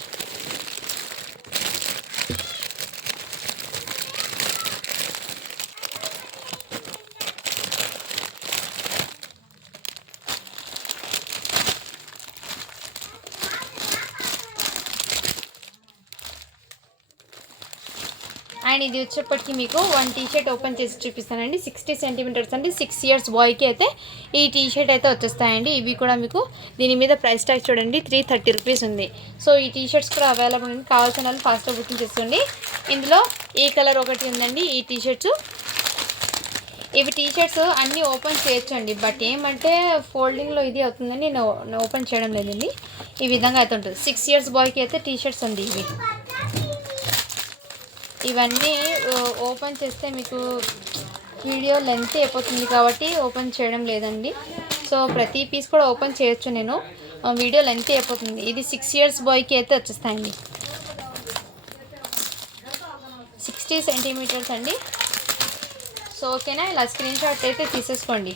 అండ్ ఇది వచ్చేప్పటికి మీకు 1 టీ-షర్ట్ ఓపెన్ చేసి చూపిస్తానండి. 60 సెంటీమీటర్స్ అండి. 6 years బాయ్కి అయితే ఈ టీ-షర్ట్ అయితే వచ్చేస్తాయండి. ఇవి కూడా మీకు దీని మీద ప్రైస్ ట్యాగ్ చూడండి 330 రూపీస్ ఉంది. సో ఈ టీ-షర్ట్స్ కూడా అవైలబుల్ ఉంది. కావాల్సిన వాళ్ళు ఫాస్ట్గా బుకింగ్ చేసుకోండి. ఇందులో ఈ కలర్ ఒకటి ఉందండి. ఈ టీ-షర్ట్స్, ఇవి టీ-షర్ట్స్ అన్నీ ఓపెన్ చేయొచ్చండి. బట్ ఏమంటే ఫోల్డింగ్లో ఇది అవుతుందని నేను ఓపెన్ చేయడం లేదండి. ఈ విధంగా అయితే ఉంటుంది. 6 years బాయ్కి అయితే టీ-షర్ట్స్ ఉంది. ఇవన్నీ ఓపెన్ చేస్తే మీకు వీడియో లెంత్ అయిపోతుంది కాబట్టి ఓపెన్ చేయడం లేదండి. సో ప్రతి పీస్ కూడా ఓపెన్ చేయొచ్చు, నేను వీడియో లెంత్ అయిపోతుంది. ఇది 6 years బాయ్కి అయితే వచ్చేస్తాయండి. 60 సెంటీమీటర్స్ అండి. సో ఓకేనా, ఇలా స్క్రీన్ షాట్ అయితే తీసేసుకోండి.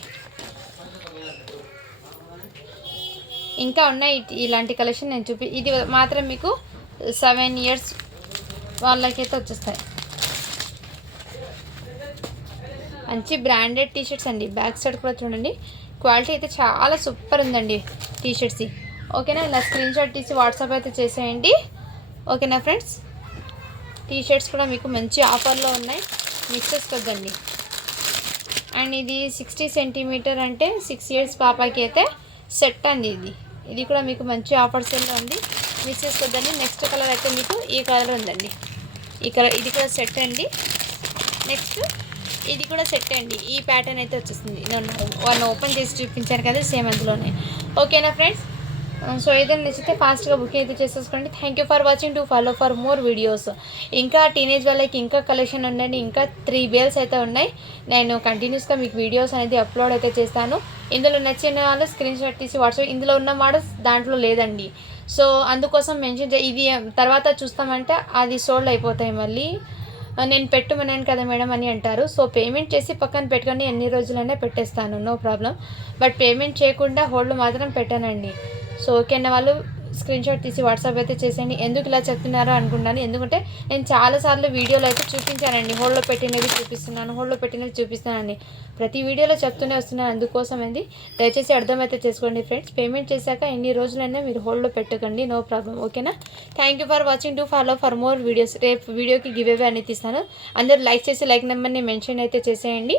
ఇంకా ఉన్నాయి ఇలాంటి కలెక్షన్ నేను ఇది మాత్రం మీకు 7 years వాళ్ళకైతే వచ్చేస్తాయి. మంచి బ్రాండెడ్ టీషర్ట్స్ అండి. బ్యాక్ సైడ్ కూడా చూడండి, క్వాలిటీ అయితే చాలా సూపర్ ఉందండి టీషర్ట్స్. ఓకేనా, ఇలా స్క్రీన్ షాట్ తీసి వాట్సాప్ అయితే చేసేయండి. ఓకేనా ఫ్రెండ్స్, టీషర్ట్స్ కూడా మీకు మంచి ఆఫర్లో ఉన్నాయి, మిస్ చేసుకోద్దండి. అండ్ ఇది 60 centimeter అంటే 6 years పాపకి అయితే సెట్ అండి. ఇది కూడా మీకు మంచి ఆఫర్ సేల్లో ఉంది, మిస్ చేసుకోద్దండి. నెక్స్ట్ కలర్ అయితే మీకు ఈ కలర్ ఉందండి. ఈ కలర్ ఇది కూడా సెట్ అండి. నెక్స్ట్ ఇది కూడా సెట్ అండి. ఈ ప్యాటర్న్ అయితే వచ్చేస్తుంది. నేను ఓపెన్ చేసి చూపించాను కదా, సేమ్ అందులోనే. ఓకేనా ఫ్రెండ్స్, సో ఏదైనా నచ్చితే ఫాస్ట్గా బుకింగ్ అయితే చేసేసుకోండి. Thank you for watching. To follow for more videos. ఇంకా టీనేజ్ వాళ్ళకి ఇంకా కలెక్షన్ ఉందండి. ఇంకా 3 bales అయితే ఉన్నాయి. నేను కంటిన్యూస్గా మీకు వీడియోస్ అనేది అప్లోడ్ అయితే చేస్తాను. ఇందులో నచ్చిన వాళ్ళు స్క్రీన్ షాట్ తీసి వాట్సాప్, ఇందులో ఉన్న మోడల్స్ దాంట్లో లేదండి. సో అందుకోసం మెన్షన్ ఇది తర్వాత చూస్తామంటే అది సోల్డ్ అయిపోతాయి. మళ్ళీ నేను పెట్టమన్నాను కదా మేడం అని అంటారు. సో పేమెంట్ చేసి పక్కన పెట్టుకొని ఎన్ని రోజులైనా పెట్టేస్తాను, నో ప్రాబ్లం. బట్ పేమెంట్ చేయకుండా హోల్డ్ మాత్రం పెట్టానండి. సో ఓకేనా, వాళ్ళు స్క్రీన్ షాట్ తీసి వాట్సాప్ అయితే చేసేయండి. ఎందుకు ఇలా చెప్తున్నారో అనుకుంటాను, ఎందుకంటే నేను చాలాసార్లు వీడియోలో అయితే చూపించానండి. హోల్డ్లో పెట్టినవి చూపిస్తున్నాను, హోల్డ్లో పెట్టినవి చూపిస్తానండి. ప్రతి వీడియోలో చెప్తూనే వస్తున్నాను. అందుకోసం ఏంది, దయచేసి అర్థమైతే చేసుకోండి ఫ్రెండ్స్. పేమెంట్ చేశాక ఎన్ని రోజులైనా మీరు హోల్డ్లో పెట్టకండి, నో ప్రాబ్లం. ఓకేనా, thank you for watching. To follow for more videos. రేపు వీడియోకి గివ్ అవే అనేది ఇస్తాను. అందరూ లైక్ చేసి లైక్ నెంబర్ని మెన్షన్ అయితే చేసేయండి.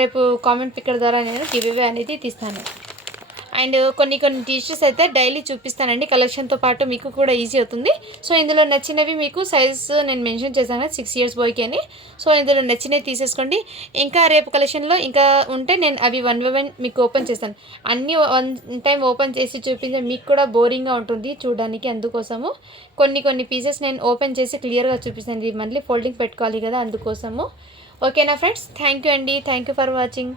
రేపు కామెంట్ పిక్కర్ ద్వారా నేను గివ్ అవే అనేది తీస్తాను. అండ్ కొన్ని టీషర్ట్స్ అయితే డైలీ చూపిస్తానండి. కలెక్షన్తో పాటు మీకు కూడా ఈజీ అవుతుంది. సో ఇందులో నచ్చినవి మీకు సైజ్ నేను మెన్షన్ చేశాను 6 years బాయ్కి అని. సో ఇందులో నచ్చినవి తీసేసుకోండి. ఇంకా రేపు కలెక్షన్లో ఇంకా ఉంటే నేను అవి 1 by 1 మీకు ఓపెన్ చేస్తాను. అన్నీ 1 time ఓపెన్ చేసి చూపించే మీకు కూడా బోరింగ్గా ఉంటుంది చూడడానికి. అందుకోసము కొన్ని పీసెస్ నేను ఓపెన్ చేసి క్లియర్గా చూపిస్తాను. మళ్ళీ ఫోల్డింగ్ పెట్టుకోవాలి కదా, అందుకోసము. ఓకేనా ఫ్రెండ్స్, థ్యాంక్ యూ అండి. Thank you for watching.